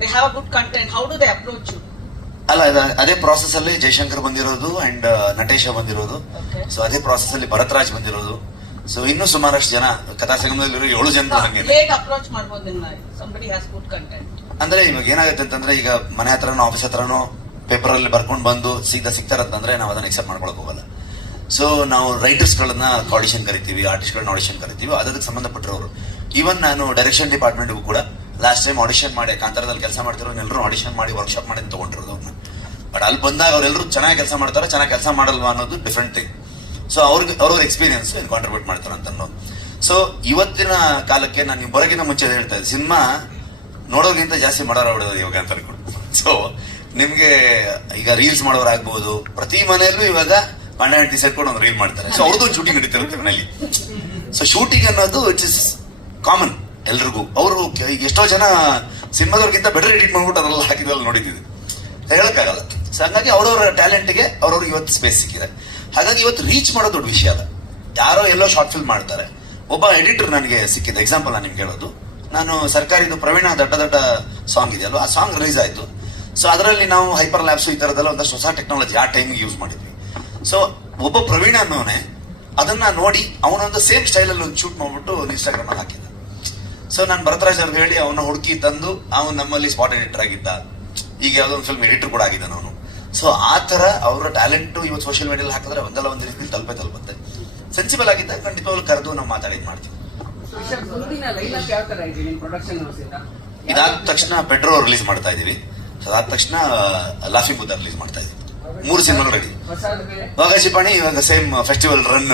they have good content how do they approach ಅಲ್ಲ ಅದೇ ಪ್ರಾಸೆಸ್ ಅಲ್ಲಿ ಜಯಶಂಕರ್ ಬಂದಿರೋದು ಅಂಡ್ ನಟೇಶ ಬಂದಿರೋದು. ಸೊ ಅದೇ ಪ್ರಾಸೆಸ್ ಅಲ್ಲಿ ಭರತ್ರಾಜ್ ಬಂದಿರೋದು. ಸೊ ಇನ್ನೂ ಸುಮಾರಷ್ಟು ಜನ ಕಥಾ ಸಂಗಮದಲ್ಲಿರೋ ಏಳು ಜನ ಹಂಗೆ ಹೇಗೆ ಅಪ್ರೋಚ್ ಮಾಡ್ಬೋದು ನಿನ್ನ ಸಂಬಡಿ ಹ್ಯಾಸ್ ಗುಡ್ ಕಂಟೆಂಟ್ ಅಂದ್ರೆ ಇವಾಗ ಏನಾಗುತ್ತೆ ಅಂತಂದ್ರೆ ಈಗ ಮನೆ ಹತ್ರನೋ ಆಫೀಸ್ ಹತ್ರನೋ ಪೇಪರ್ ಅಲ್ಲಿ ಬರ್ಕೊಂಡು ಬಂದು ಸಿಗ್ದ ಸಿಗ್ತಾರಂತಂದ್ರೆ ನಾವು ಅದನ್ನ ಎಕ್ಸೆಪ್ಟ್ ಮಾಡ್ಕೊಳಕ್ ಹೋಗಲ್ಲ. ಸೊ ನಾವು ರೈಟರ್ಸ್ ಗಳನ್ನ ಆಡಿಷನ್ ಕರಿತೀವಿ ಆರ್ಟಿಸ್ಟ್ ಗಳನ್ನ ಆಡಿಷನ್ ಕರಿತೀವಿ ಅದಕ್ಕೆ ಸಂಬಂಧಪಟ್ಟಿರೋರು. ಈವನ್ ನಾನು ಡೈರೆಕ್ಷನ್ ಡಿಪಾರ್ಟ್ಮೆಂಟ್ಗೂ ಕೂಡ ಲಾಸ್ಟ್ ಟೈಮ್ ಆಡಿಷನ್ ಮಾಡಿ ಕಾಂತಾರದಲ್ಲಿ ಕೆಲಸ ಮಾಡ್ತಿರೋ ಎಲ್ಲರೂ ಆಡಿಷನ್ ಮಾಡಿ ವರ್ಕ್ಶಾಪ್ ಮಾಡಿ ತಗೊಂಡಿರೋದು ಅವ್ರನ್ನ ಬಟ್ ಅಲ್ಲಿ ಬಂದಾಗ ಅವರೆಲ್ಲರೂ ಚೆನ್ನಾಗಿ ಕೆಲಸ ಮಾಡ್ತಾರೆ ಚೆನ್ನಾಗಿ ಕೆಲಸ ಮಾಡಲ್ವಾ ಅನ್ನೋದು ಡಿಫ್ರೆಂಟ್ ಥಿಂಗ್ ಸೊ ಅವ್ರಿಗೆ, ಅವ್ರವ್ರ ಎಕ್ಸ್ಪೀರಿಯನ್ಸ್ ಕಾಂಟ್ರಿಬ್ಯೂಟ್ ಮಾಡ್ತಾರೆ ಅಂತ ಸೊ ಇವತ್ತಿನ ಕಾಲಕ್ಕೆ ನಾನು ನೀವು ಬರೋಕ್ಕಿಂತ ಮುಂಚೆ ಹೇಳ್ತಾ ಇದ್ದೆ. ಸಿನಿಮಾ ನೋಡೋದ್ಗಿಂತ ಜಾಸ್ತಿ ಮಾಡೋರು ಬಿಡೋದು ಇವಾಗ ಅಂತ ಅನ್ಕೊಂಡು. ಸೊ ನಿಮ್ಗೆ ಈಗ ರೀಲ್ಸ್ ಮಾಡೋರು ಆಗ್ಬಹುದು ಪ್ರತಿ ಮನೆಯಲ್ಲೂ ಇವಾಗ ಹೆಂಡತಿ ಸೇರ್ಕೊಂಡು ಒಂದು ರೀಲ್ ಮಾಡ್ತಾರೆ. ಸೊ ಅವ್ರದ್ದು ಶೂಟಿಂಗ್ ನಡೀತಿರುತ್ತೆ ಮನೆಯಲ್ಲಿ. ಸೊ ಶೂಟಿಂಗ್ ಅನ್ನೋದು ಇಟ್ಸ್ ಇಸ್ ಕಾಮನ್ ಎಲ್ರಿಗೂ. ಅವರು ಈಗ ಎಷ್ಟೋ ಜನ ಸಿನಿಮಾದವ್ರಿಗಿಂತ ಬೆಟರ್ ಎಡಿಟ್ ಮಾಡ್ಬಿಟ್ಟು ಅದೆಲ್ಲ ಹಾಕಿದ್ರಲ್ಲಿ ನೋಡಿದ್ದೀವಿ. ಹೇಳಕ್ಕಾಗಲ್ಲ. ಸೊ ಹಂಗಾಗಿ ಅವ್ರವ್ರ ಟ್ಯಾಲೆಂಟ್ಗೆ ಅವ್ರವ್ರಿಗೆ ಇವತ್ತು ಸ್ಪೇಸ್ ಸಿಕ್ಕಿದೆ. ಹಾಗಾಗಿ ಇವತ್ತು ರೀಚ್ ಮಾಡೋ ದೊಡ್ಡ ವಿಷಯ ಅದ. ಯಾರೋ ಎಲ್ಲೋ ಶಾರ್ಟ್ ಫಿಲ್ಮ್ ಮಾಡ್ತಾರೆ. ಒಬ್ಬ ಎಡಿಟರ್ ನನಗೆ ಸಿಕ್ಕಿದ್ದ ಎಕ್ಸಾಂಪಲ್ ನಾನು ನಿಮ್ಗೆ ಹೇಳೋದು. ನಾನು ಸರ್ಕಾರಿದು ಪ್ರವೀಣ ದೊಡ್ಡ ದೊಡ್ಡ ಸಾಂಗ್ ಅಲ್ವಾ? ಆ ಸಾಂಗ್ ರಿಲೀಸ್ ಆಯ್ತು. ಸೊ ಅದರಲ್ಲಿ ನಾವು ಹೈಪರ್ ಲ್ಯಾಬ್ಸ್ ಈ ಥರದ್ದೆಲ್ಲ ಒಂದಷ್ಟು ಹೊಸ ಟೆಕ್ನಾಲಜಿ ಆ ಟೈಮಿಗೆ ಯೂಸ್ ಮಾಡಿದ್ವಿ. ಸೊ ಒಬ್ಬ ಪ್ರವೀಣ ಅನ್ನೋನೆ ಅದನ್ನ ನೋಡಿ ಅವನೊಂದು ಸೇಮ್ ಸ್ಟೈಲಲ್ಲಿ ಒಂದು ಶೂಟ್ ಮಾಡ್ಬಿಟ್ಟು ಇನ್ಸ್ಟಾಗ್ರಾಮ್ ಹಾಕಿದ್ದ ಸೊ ನಾನು ಭರತರಾಜ್ ಅವ್ರಿಗೆ ಹೇಳಿ, ಅವನ ಹುಡುಕಿ ತಂದು, ಅವನು ನಮ್ಮಲ್ಲಿ ಸ್ಪಾಟ್ ಎಡಿಟರ್ ಆಗಿದ್ದ. ಈಗ ಯಾವುದೋ ಒಂದು ಫಿಲ್ಮ್ ಎಡಿಟರ್ ಕೂಡ ಆಗಿದ್ದಾನೆ ಅವನು. ಸೊ ಆ ತರ ಅವರ ಟ್ಯಾಲೆಂಟ್ ಇವತ್ತು ಸೋಷಿಯಲ್ ಮೀಡಿಯಲ್ಲಿ ಹಾಕಿದ್ರೆ ಒಂದಲ್ಲ ಒಂದು ರೀತಿಯಲ್ಲಿ ತಲುಪೆ ತಲುಪುತ್ತೆ. ಸೆನ್ಸಿಬಲ್ ಆಗಿದ್ದ ಖಂಡಿತವಾಗ್ಲೂ ಕರೆದು ನಾವು ಮಾತಾಡಿದ್ ಮಾಡ್ತೀವಿ. ಇದಾದ ತಕ್ಷಣ ಪೆಟ್ರೋ ರಿಲೀಸ್ ಮಾಡ್ತಾ ಇದೀವಿ ಅದಾದ ತಕ್ಷಣ ಲಾಫಿ ಬುದ್ಧ ರಿಲೀಸ್ ಮಾಡ್ತಾ ಇದೀವಿ ಮೂರು ಸಿನಿಮಾಗಳು ರೆಡಿ ಹೊಸದು ಪಾಣಿ ಇವಾಗ ಚಿಪಾಣಿ ಇವಾಗ ಸೇಮ್ ಫೆಸ್ಟಿವಲ್ ರನ್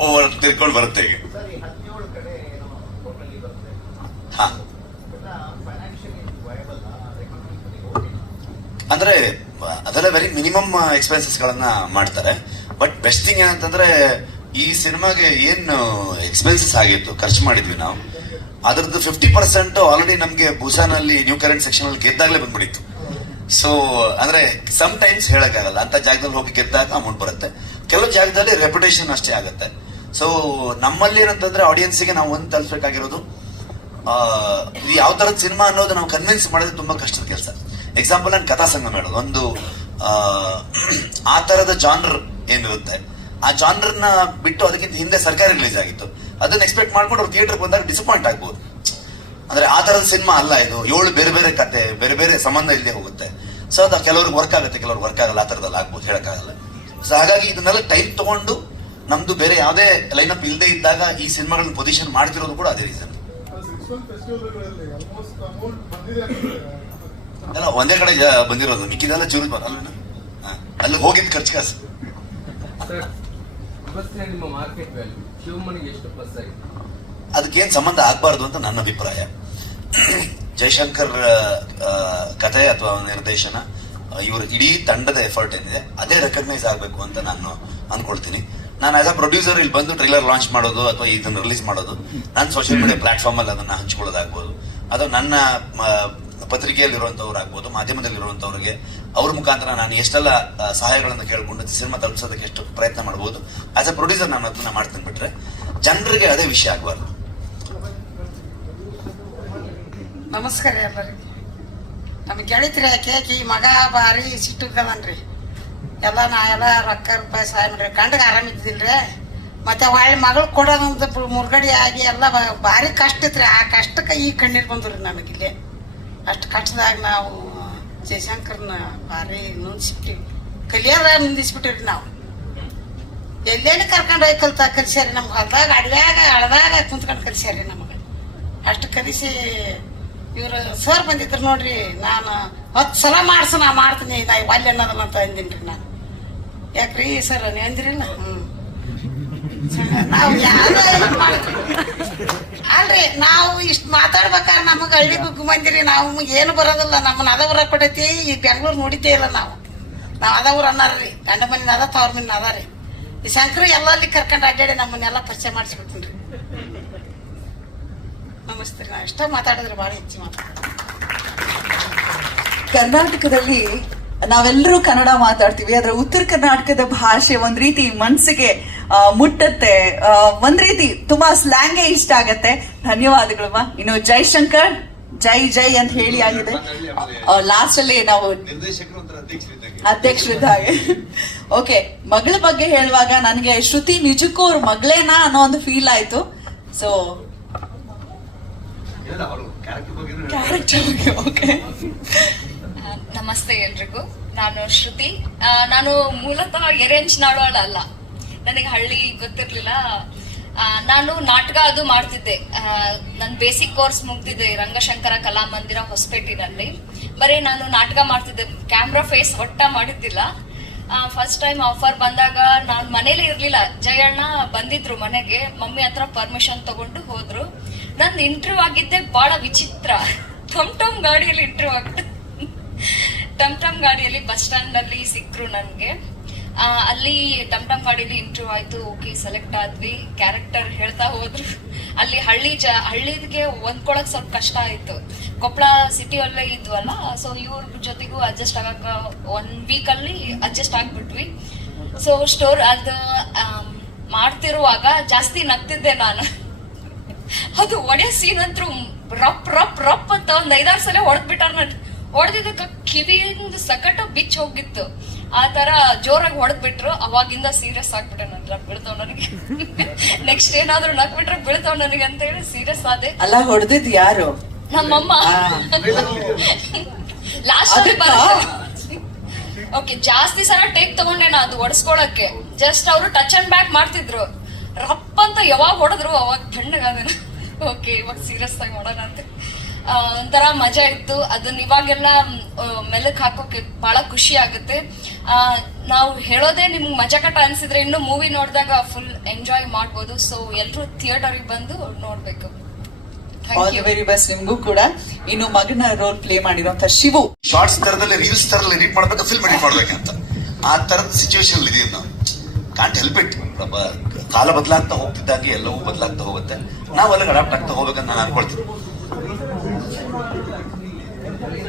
ಓವರ್ ತಿರ್ಕೊಂಡು ಬರುತ್ತೆ ಈಗ. ಹಾ. ಅಂದ್ರೆ ಅದೆಲ್ಲ ವೆರಿ ಮಿನಿಮಮ್ ಎಕ್ಸ್ಪೆನ್ಸಸ್ ಗಳನ್ನ ಮಾಡ್ತಾರೆ. ಬಟ್ ಬೆಸ್ಟ್ ಥಿಂಗ್ ಏನಂತಂದ್ರೆ, ಈ ಸಿನಿಮಾಗೆ ಏನು ಎಕ್ಸ್ಪೆನ್ಸಸ್ ಆಗಿತ್ತು, ಖರ್ಚು ಮಾಡಿದ್ವಿ ನಾವು, ಅದರದ್ದು ಫಿಫ್ಟಿ ಪರ್ಸೆಂಟ್ ಆಲ್ರೆಡಿ ನಮ್ಗೆ ಅಲ್ಲಿ ನ್ಯೂ ಕರೆಂಟ್ ಸೆಕ್ಷನ್ ಅಲ್ಲಿ ಗೆದ್ದಾಗಲೇ ಬಂದ್ಬಿಡಿತ್ತು ಸೊ ಅಂದ್ರೆ ಸಮ್ ಟೈಮ್ಸ್ ಹೇಳಕ್ಕಾಗಲ್ಲ, ಅಂತ ಜಾಗದಲ್ಲಿ ಹೋಗಿ ಗೆದ್ದಾಗ ಅಮೌಂಟ್ ಬರುತ್ತೆ. ಕೆಲವು ಜಾಗದಲ್ಲಿ ರೆಪ್ಯುಟೇಷನ್ ಅಷ್ಟೇ ಆಗುತ್ತೆ. ಸೊ ನಮ್ಮಲ್ಲಿ ಏನಂತಂದ್ರೆ ಆಡಿಯನ್ಸ್ಗೆ ನಾವು ಒಂದು ತಲುಪಬೇಕಾಗಿರೋದು ಯಾವ ತರದ ಸಿನಿಮಾ ಅನ್ನೋದು ನಾವು ಕನ್ವಿನ್ಸ್ ಮಾಡೋದು ತುಂಬಾ ಕಷ್ಟದ ಕೆಲಸ. ಎಕ್ಸಾಂಪಲ್ ನಾನು ಕಥಾ ಸಂಗಮ ಹೇಳೋದು. ಒಂದು ಆ, ಥರದ ಜಾನ್ರ್ ಏನಿರುತ್ತೆ ಆ ಜಾನ್ರನ್ನ ಬಿಟ್ಟು ಅದಕ್ಕಿಂತ ಹಿಂದೆ ಸರ್ಕಾರ ರಿಲೀಸ್ ಆಗಿತ್ತು. ಅದನ್ನ ಎಕ್ಸ್ಪೆಕ್ಟ್ ಮಾಡ್ಕೊಂಡು ಅವ್ರು ಥಿಯೇಟರ್ ಬಂದಾಗ ಡಿಸಪಾಯಿಂಟ್ ಆಗ್ಬೋದು. ಅಂದ್ರೆ ಆ ತರದ ಸಿನಿಮಾ ಅಲ್ಲ ಇದು. ಏಳು ಬೇರೆ ಬೇರೆ ಕತೆ ಬೇರೆ ಬೇರೆ ಸಂಬಂಧ ಇಲ್ಲದೆ ಹೋಗುತ್ತೆ. ಸೊ ಅದು ಕೆಲವ್ರಿಗೆ ವರ್ಕ್ ಆಗುತ್ತೆ ಕೆಲವ್ರಿಗೆ ವರ್ಕ್ ಆಗಲ್ಲ ಆ ತರದಲ್ಲಿ ಆಗ್ಬೋದು ಹೇಳಕ್ಕಾಗಲ್ಲ. ಸೊ ಹಾಗಾಗಿ ಇದನ್ನೆಲ್ಲ ಟೈಮ್ ತಗೊಂಡು ನಮ್ದು ಬೇರೆ ಯಾವುದೇ ಅಪ್ ಇಲ್ಲದೆ ಇದ್ದಾಗ ಈ ಸಿನಿಮಾಗಳನ್ನ ಪೊಸಿಷನ್ ಮಾಡ್ತಿರೋದು ಕೂಡ ಅದೇ ರೀಸನ್ ಎಲ್ಲ ಒಂದೇ ಕಡೆ ಬಂದಿರೋದು. ಮಿಕ್ಕಿದೆಲ್ಲ ಚೂರು ಬರಲ್ಲ ಅಲ್ಲಿ ಹೋಗಿದ್ದು ಖರ್ಚು ಕಾಸು. ಅದಕ್ಕೇನು ಸಂಬಂಧ ಆಗ್ಬಾರ್ದು ಅಂತ ನನ್ನ ಅಭಿಪ್ರಾಯ. ಜಯಶಂಕರ್ ಕಥೆ ಅಥವಾ ನಿರ್ದೇಶನ ಇವ್ರ ಇಡೀ ತಂಡದ ಎಫರ್ಟ್ ಏನಿದೆ ಅದೇ ರೆಕಗ್ನೈಸ್ ಆಗಬೇಕು ಅಂತ ನಾನು ಅನ್ಕೊಳ್ತೀನಿ. ನಾನು ಆಸ್ ಅ ಪ್ರೊಡ್ಯೂಸರ್ ಇಲ್ಲಿ ಬಂದು ಟ್ರೈಲರ್ ಲಾಂಚ್ ಮಾಡೋದು ಅಥವಾ ಇದನ್ನು ರಿಲೀಸ್ ಮಾಡೋದು ನನ್ನ ಸೋಷಿಯಲ್ ಮೀಡಿಯಾ ಪ್ಲಾಟ್ಫಾರ್ಮ್ ಅಲ್ಲಿ ಅದನ್ನ ಹಂಚ್ಕೊಳ್ಳೋದಾಗ್ಬೋದು. ಅಥವಾ ನನ್ನ ಪತ್ರಿಕೆಯಲ್ಲಿರುವಂತವ್ರು ಆಗ್ಬೋದು ಮಾಧ್ಯಮದಲ್ಲಿರುವಂತವ್ರಿಗೆ, ಅವ್ರ ಮುಖಾಂತರ ನಾನು ಎಷ್ಟೆಲ್ಲ ಸಹಾಯಗಳನ್ನು ಕೇಳಿಕೊಂಡು ಸಿನಿಮಾ ತಲುಪಿಸೋದಕ್ಕೆ ಎಷ್ಟು ಪ್ರಯತ್ನ ಮಾಡ್ಬೋದು ಆಸ್ ಎ ಪ್ರೊಡ್ಯೂಸರ್ ನಾನು ಅದನ್ನ ಮಾಡ್ತೀನಿ ಬಿಟ್ರೆ, ಜನರಿಗೆ ಅದೇ ವಿಷಯ ಆಗಬಾರ್ದು. ನಮಸ್ಕಾರ ಎಲ್ಲರಿಗೆ. ನಮ್ಮ ಗೆಳತಿರಿ ಈ ಮಗ ಭಾರಿ ಸಿಟ್ಟಿದ್ದವನ್ರಿ ಎಲ್ಲ ನಾ ಎಲ್ಲ ರೊಕ್ಕ ರೂಪಾಯಿ ಸಹಾಯ ಮಾಡ್ರಿ ಗಂಡಗೆ ಆರಾಮಿದ್ದಿಲ್ರಿ ಮತ್ತೆ ಒಳ್ಳೆ ಮಗಳು ಕೊಡೋದಂತ ಮುರುಗಡೆ ಆಗಿ ಎಲ್ಲ ಭಾರಿ ಕಷ್ಟ ಇತ್ರಿ. ಆ ಕಷ್ಟಕ್ಕೆ ಈ ಕಣ್ಣೀರು ಬಂದ್ರಿ ನಮಗಿಲ್ಲಿ. ಅಷ್ಟು ಕಷ್ಟದಾಗ ನಾವು ಜಯಶಂಕರ್ನ ಭಾರಿ ನೊಂದಿಸ್ಬಿಟ್ಟಿವಿ ಕಲಿಯೋದ ನಿಂದಿಸ್ಬಿಟ್ಟಿವ್ರಿ ನಾವು. ಎಲ್ಲೇನು ಕರ್ಕೊಂಡು ಹೋಗಿ ಕಲ್ತ ಕಲಿಸ್ಯಾರಿ ನಮ್ಗೆ ಹೊಲ್ದಾಗ, ಅಡವ್ಯಾಗ, ಅಳದಾಗ ಕುಂತ್ಕೊಂಡು ಕಲಿಸ್ಯಾರಿ ನಮಗೆ. ಅಷ್ಟು ಕಲಿಸಿ ಇವರು ಸರ್ ಬಂದಿದ್ರು ನೋಡ್ರಿ, ನಾನು ಹತ್ತು ಸಲ ಮಾಡ್ಸ, ನಾ ಮಾಡ್ತೀನಿ, ನಾ ಒಲ್ಲೆ ಅನ್ನೋದನ್ನ ಅಂತ ಅಂದಿನ್ರಿ ನಾನು. ಯಾಕ್ರಿ ಸರ್ ಅಂದಿರಿಲ್ಲ? ಹ್ಞೂ ನಾವು ಅಲ್ರಿ ನಾವು ಇಷ್ಟು ಮಾತಾಡ್ಬೇಕಾದ್ರೆ ನಮಗೆ ಹಳ್ಳಿ ಗುಗ್ಗು ಬಂದಿರಿ ನಾವು ಏನು ಬರೋದಿಲ್ಲ ನಮ್ಮನ್ನ ಅದ ಊರ ಕೊಡೈತಿ ಈ ಬೆಂಗಳೂರು ನೋಡಿದ್ದೇ ಇಲ್ಲ ನಾವು. ನಾವು ಅದ ಊರು ಅನ್ನಾರ್ರಿ ಗಂಡ ಮನಿನ ಅದ ತವ್ರ ಮನಿನ ಅದ ರೀ. ಈ ಶಂಕರ ಎಲ್ಲ ಅಲ್ಲಿ ಕರ್ಕೊಂಡು ಅಡ್ಡಾಡಿ ನಮ್ಮನ್ನೆಲ್ಲ ಪರಿಚಯ ಮಾಡಿಸ್ಬಿಡ್ತೀನಿ ರೀ ನಮಸ್ತೆ ರೀ ನಾವು ಮಾತಾಡಿದ್ರೆ ಭಾಳ ಹೆಚ್ಚು ಮಾತಾಡ ಕರ್ನಾಟಕದಲ್ಲಿ ನಾವೆಲ್ಲರೂ ಕನ್ನಡ ಮಾತಾಡ್ತೀವಿ ಆದ್ರೆ ಉತ್ತರ ಕರ್ನಾಟಕದ ಭಾಷೆ ಒಂದ್ ರೀತಿ ಮನ್ಸಿಗೆ ಆ, ಮುಟ್ಟತ್ತೆ. ಆ, ಒಂದ್ ರೀತಿ ತುಂಬಾ ಸ್ಲ್ಯಾಂಗೇ ಇಷ್ಟ ಆಗತ್ತೆ. ಧನ್ಯವಾದಗಳಮ್ಮ ಇನ್ನು ಜೈಶಂಕರ್ ಜೈ ಜೈ ಅಂತ ಹೇಳಿ ಆಗಿದೆ. ಲಾಸ್ಟ್ ಅಲ್ಲಿ ನಾವು ಅಧ್ಯಕ್ಷರಿದ್ದ ಹಾಗೆ. ಓಕೆ ಮಗಳ ಬಗ್ಗೆ ಹೇಳುವಾಗ ನನಗೆ ಶ್ರುತಿ ನಿಜಕ್ಕೂ ಅವ್ರ ಮಗಳೇನಾ ಅನ್ನೋ ಒಂದು ಫೀಲ್ ಆಯ್ತು. ಸೊ ಓಕೆ ನಮಸ್ತೆ ಎಲ್ರಿಗೂ. ನಾನು ಶ್ರುತಿ. ನಾನು ಮೂಲತಃ ಎರೆಂಚ್ನಾಳೋಳ ಅಲ್ಲ. ನನಗೆ ಹಳ್ಳಿ ಗೊತ್ತಿರ್ಲಿಲ್ಲ. ನಾನು ನಾಟಕ ಅದು ಮಾಡ್ತಿದ್ದೆ. ನನ್ನ ಬೇಸಿಕ್ ಕೋರ್ಸ್ ಮುಗ್ದಿದೆ ರಂಗಶಂಕರ ಕಲಾಮಂದಿರ ಹೊಸಪೇಟಿನಲ್ಲಿ. ಬರೀ ನಾನು ನಾಟಕ ಮಾಡ್ತಿದ್ದೆ. ಕ್ಯಾಮ್ರಾ ಫೇಸ್ ಒಟ್ಟ ಮಾಡಿದ್ದಿಲ್ಲ. ಫಸ್ಟ್ ಟೈಮ್ ಆಫರ್ ಬಂದಾಗ ನಾನು ಮನೇಲಿ ಇರ್ಲಿಲ್ಲ. ಜಯಣ್ಣ ಬಂದಿದ್ರು ಮನೆಗೆ. ಮಮ್ಮಿ ಹತ್ರ ಪರ್ಮಿಷನ್ ತಗೊಂಡು ಹೋದ್ರು. ನಂದು ಇಂಟರ್ವ್ಯೂ ಆಗಿದ್ದೆ. ಬಹಳ ವಿಚಿತ್ರ. ಟಮ್ ಟಮ್ ಗಾಡಿಯಲ್ಲಿ ಇಂಟರ್ವ್ಯೂ ಆಗ್ತದೆ ಟಮ್ ಟಮ್ ಗಾಡಿಯಲ್ಲಿ ಬಸ್ ಸ್ಟ್ಯಾಂಡ್ ಅಲ್ಲಿ ಸಿಕ್ರು ನನ್ಗೆ ಅಲ್ಲಿ ಟಮ್ ಟಮ್ ಗಾಡಿಯಲ್ಲಿ ಇಂಟರ್ವ್ಯೂ ಆಯ್ತು, ಓಕೆ ಸೆಲೆಕ್ಟ್ ಆದ್ವಿ. ಕ್ಯಾರೆಕ್ಟರ್ ಹೇಳ್ತಾ ಹೋದ್ರು. ಅಲ್ಲಿ ಹಳ್ಳಿ ಜ, ಹಳ್ಳಿದ್ಗೆ ಹೊಂದ್ಕೊಳಕ್ ಸ್ವಲ್ಪ ಕಷ್ಟ ಆಯ್ತು. ಕೊಪ್ಪಳ ಸಿಟಿಯಲ್ಲೇ ಇದ್ವಲ್ಲ ಸೊ ಇವ್ರ ಜೊತೆಗೂ ಅಡ್ಜಸ್ಟ್ ಆಗಕ್ಕ ಒನ್ ವೀಕ್ ಅಲ್ಲಿ ಅಡ್ಜಸ್ಟ್ ಆಗ್ಬಿಟ್ವಿ. ಸೊ ಸ್ಟೋರ್ ಅದು ಮಾಡ್ತಿರುವಾಗ ಜಾಸ್ತಿ ನಗ್ತಿದ್ದೆ ನಾನು. ಅದು ಒಡೆ ಸೀನ್ ಅಂತೂ ರಪ್ ರಪ್ ರಪ್ ಅಂತ ಒಂದ್ ಐದಾರು ಸಲ ಹೊಡೆದ್ಬಿಟ್ಟಾರ ನನ್. ಕಿವಿಯಿಂದ ಸಕಟ ಬಿಚ್ಚ ಹೋಗಿತ್ತು ಆ ತರ ಜೋರಾಗಿ ಹೊಡೆದ್ಬಿಟ್ರು ಅವಾಗಿಂದ ಸೀರಿಯಸ್ ಆಗ್ಬಿಟ್ಟೆ ನನ್ ಬೀಳ್ತಾವ್ ನನಗೆ ನೆಕ್ಸ್ಟ್ ಏನಾದ್ರು ಬೀಳ್ತಾವ್ ನನಗೆ ಅಂತ ಹೇಳಿ ಸೀರಿಯಸ್ ಆದೆ. ಅಲ್ಲ ಹೊಡೆದಿದ್ ಯಾರು? ನಮ್ಮಮ್ಮ. ಲಾಸ್ಟ್ ಓಕೆ ಜಾಸ್ತಿ ಸಲ ಟೇಕ್ ತಗೊಂಡೆ ನಾ ಅದು ಒಡಿಸ್ಕೊಳಕ್ಕೆ. ಜಸ್ಟ್ ಅವರು ಟಚ್ ಅಂಡ್ ಬ್ಯಾಕ್ ಮಾಡ್ತಿದ್ರು. ರಪ್ಪ ಅಂತ ಯಾವಾಗ ಹೊಡೆದ್ರು ಅವಾಗ ತಣ್ಣಗಾದ ಓಕೆ ಇವಾಗ ಸೀರಿಯಸ್ ಆಗಿ ಮಾಡೋಣ ಅಂತ. ಒಂಥರ ಮಜಾ ಇತ್ತು. ಅದನ್ನ ಇವಾಗೆಲ್ಲ ಮೆಲಕ್ ಹಾಕೋಕೆ ಬಹಳ ಖುಷಿ ಆಗುತ್ತೆ. ಆ, ನಾವು ಹೇಳೋದೇ ನಿಮ್ಗೆ ಮಜಾಕಟ ಅನ್ಸಿದ್ರೆ ಇನ್ನು ಮೂವಿ ನೋಡಿದಾಗ ಫುಲ್ ಎಂಜಾಯ್ ಮಾಡ್ಬೋದು. ಸೊ ಎಲ್ರು ಥಿಯೇಟರ್ಗೆ ಬಂದು ನೋಡ್ಬೇಕು. ಆಲ್ ದಿ ವೆರಿ ಬೆಸ್ಟ್ ನಿಮ್ಗೂ ಕೂಡ. ಇನ್ನು ಮಗನ ರೋಲ್ ಪ್ಲೇ ಮಾಡಿರೋಂತ ಶಿವು. ಶಾರ್ಟ್ಸ್ ತರದಲ್ಲಿ ರೀಲ್ಸ್ ತರದಲ್ಲಿ ಎಡಿಟ್ ಮಾಡ್ಬೇಕು ಫಿಲ್ಮ್ ಎಡಿಟ್ ಮಾಡ್ಬೇಕಂತ. ಆ ತರದ ಸಿಚುವೇಶನ್ ಇದೀವಿ ನಾವು. ಕಾಂಟ್ ಹೆಲ್ಪ್ ಇಟ್ ಕಾಲ ಬದಲಾಗ್ತಾ ಹೋಗ್ತಿದ್ದಾಗ ಎಲ್ಲವೂ ಬದಲಾಗ್ತಾ ಹೋಗುತ್ತೆ. ನಾವು ಅಲ್ಲಿಗೆ ಅಡಾಪ್ಟ್ ಆಗ್ತಾ ಹೋಗ್ಬೇಕಂತ ನಾನು ಅನ್ಕೊಳ್ತೀನಿ.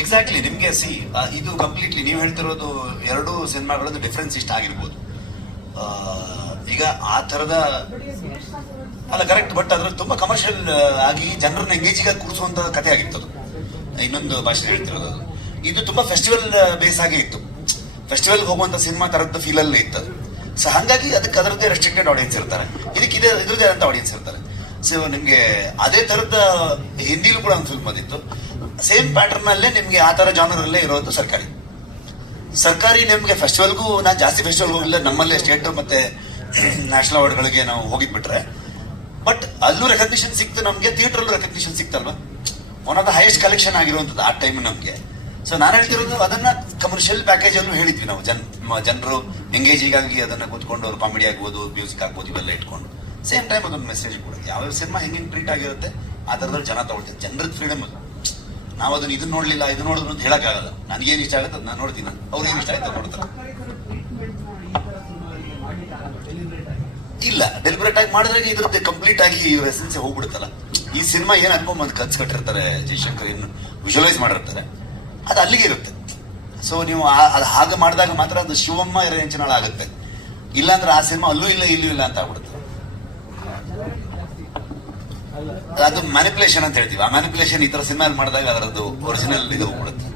ಎಕ್ಸಾಕ್ಟ್ಲಿ ನಿಮ್ಗೆ ಸಿ ಇದು ಕಂಪ್ಲೀಟ್ಲಿ ನೀವು ಹೇಳ್ತಿರೋದು ಎರಡು ಸಿನಿಮಾಗಳದ್ದು ಡಿಫ್ರೆನ್ಸ್ ಇಷ್ಟ ಆಗಿರ್ಬೋದು. ಈಗ ಆ ತರದ ಅಲ್ಲ ಕರೆಕ್ಟ್ ಬಟ್ ಅದ್ರಲ್ಲಿ ತುಂಬಾ ಕಮರ್ಷಿಯಲ್ ಆಗಿ ಜನರನ್ನ ಎಂಗೇಜಿಗಾಗಿ ಕೂರಿಸುವಂತ ಕಥೆ ಅದು ಇನ್ನೊಂದು ಭಾಷೆ ಹೇಳ್ತಿರೋದು ಇದು ತುಂಬಾ ಫೆಸ್ಟಿವಲ್ ಬೇಸ್ ಆಗಿ ಇತ್ತು. ಫೆಸ್ಟಿವಲ್ ಹೋಗುವಂತ ಸಿನಿಮಾ ತರದ ಫೀಲ್ ಅಲ್ಲಿ ಇತ್ತು. ಸೊ ಹಾಗಾಗಿ ಅದಕ್ಕೆ ಅದರದ್ದೇ ರೆಸ್ಟ್ರಿಕ್ಟೆಡ್ ಆಡಿಯನ್ಸ್ ಇರ್ತಾರೆ. ಇದಕ್ಕೆ ಇದೇ, ಇದ್ರದ್ದೇ ಆದಂಥ ಆಡಿಯನ್ಸ್ ಇರ್ತಾರೆ. ಸೊ ನಿಮ್ಗೆ ಅದೇ ತರದ ಹಿಂದಿಲೂ ಕೂಡ ಒಂದು ಫಿಲ್ಮ್ ಬಂದಿತ್ತು. ಸೇಮ್ ಪ್ಯಾಟರ್ನ್ ಅಲ್ಲೇ ನಿಮ್ಗೆ ಆ ತರ ಜಾನರ್ ಅಲ್ಲೇ ಇರೋದು ಸರ್ಕಾರಿ. ಸರ್ಕಾರಿ ನಿಮ್ಗೆ ಫೆಸ್ಟಿವಲ್ಗೂ ನಾನು ಜಾಸ್ತಿ ಫೆಸ್ಟಿವಲ್ ಹೋಗಿಲ್ಲ, ನಮ್ಮಲ್ಲೇ ಸ್ಟೇಟ್ ಮತ್ತೆ ನ್ಯಾಷನಲ್ ಅವಾರ್ಡ್ಗಳಿಗೆ ನಾವು ಹೋಗಿದ್ಬಿಟ್ರೆ. ಬಟ್ ಅಲ್ಲೂ ರೆಕಗ್ನಿಷನ್ ಸಿಕ್ತು ನಮ್ಗೆ ಥಿಯೇಟರ್ ಅಲ್ಲೂ recognition ಸಿಕ್ತಲ್ವಾ? One of the highest collection ಆಗಿರುವಂತದ್ದು ಆ ಟೈಮ್ ನಮ್ಗೆ. ಸೊ ನಾನು ಹೇಳ್ತಿರೋದು ಅದನ್ನ ಕಮರ್ಷಿಯಲ್ ಪ್ಯಾಕೇಜ್ ಅಲ್ಲೂ ಹೇಳಿದ್ವಿ ನಾವು, ಜನ್ ಜನರು ಎಂಗೇಜಿಗಾಗಿ ಅದನ್ನ ಕೂತ್ಕೊಂಡು ಅವ್ರು ಕಾಮಿಡಿ ಆಗ್ಬೋದು ಮ್ಯೂಸಿಕ್ ಆಗ್ಬೋದು, ಇವೆಲ್ಲ ಇಟ್ಕೊಂಡು. ಸೇಮ್ ಟೈಮ್ ಅದೊಂದು ಮೆಸೇಜ್ ಕೂಡ ಯಾವ ಸಿನಿಮಾ ಹೆಂಗೆ ಟ್ರೀಟ್ ಆಗಿರುತ್ತೆ, ಆ ಜನ ತಗೊಳ್ತಾರೆ ಜನರದ ಫ್ರೀಡಮ್ ಅದು. ನಾವು ಅದನ್ನ ಇದನ್ನ ನೋಡ್ಲಿಲ್ಲ, ಇದು ನೋಡಿದ್ರು ಅಂತ ಹೇಳಕ್ಕಾಗಲ್ಲ. ನನಗೇನು ಇಷ್ಟ ಆಗುತ್ತೆ ನಾನು ನೋಡ್ತೀನಿ ಏನು ಇಷ್ಟ ಆಯ್ತು ನೋಡ್ತಾರೆ ಇಲ್ಲ ಡೆಲಿಬ್ರೇಟ್ ಆಗಿ ಮಾಡಿದ್ರೆ ಇದ್ರದ್ದು ಕಂಪ್ಲೀಟ್ ಆಗಿ ಇವ್ರ ಎಸೆನ್ಸ್ ಹೋಗ್ಬಿಡುತ್ತಲ್ಲ. ಈ ಸಿನಿಮಾ ಏನ್ ಅನ್ಕೊಂಡ್ ಬಂದು ಕನ್ಸ್ ಕಟ್ಟಿರ್ತಾರೆ ಜಯಶಂಕರ್ ಏನು ವಿಜುವಲೈಸ್ ಮಾಡಿರ್ತಾರೆ, ಅದು ಅಲ್ಲಿಗೆ ಇರುತ್ತೆ. ಸೊ ನೀವು ಅದು ಹಾಗೆ ಮಾಡಿದಾಗ ಮಾತ್ರ ಅದು ಶಿವಮ್ಮ ಎರೆಂಚನಾಳ ಆಗುತ್ತೆ ಇಲ್ಲಾಂದ್ರೆ ಆ ಸಿನಿಮಾ ಅಲ್ಲೂ ಇಲ್ಲ, ಇಲ್ಲೂ ಇಲ್ಲ ಅಂತ ಆಗ್ಬಿಡುತ್ತೆ. ಅದು ಮ್ಯಾನಿಪುಲೇಷನ್ ಅಂತ ಹೇಳ್ತೀವಿ. ಆ ಮ್ಯಾನಿಪುಲೇಷನ್ ಈ ತರ ಸಿನಿಮಾ ಮಾಡಿದಾಗ ಅದರದ್ದು ಒರಿಜಿನಲ್ ಇದು ಹೋಗ್ಬಿಡುತ್ತೆ.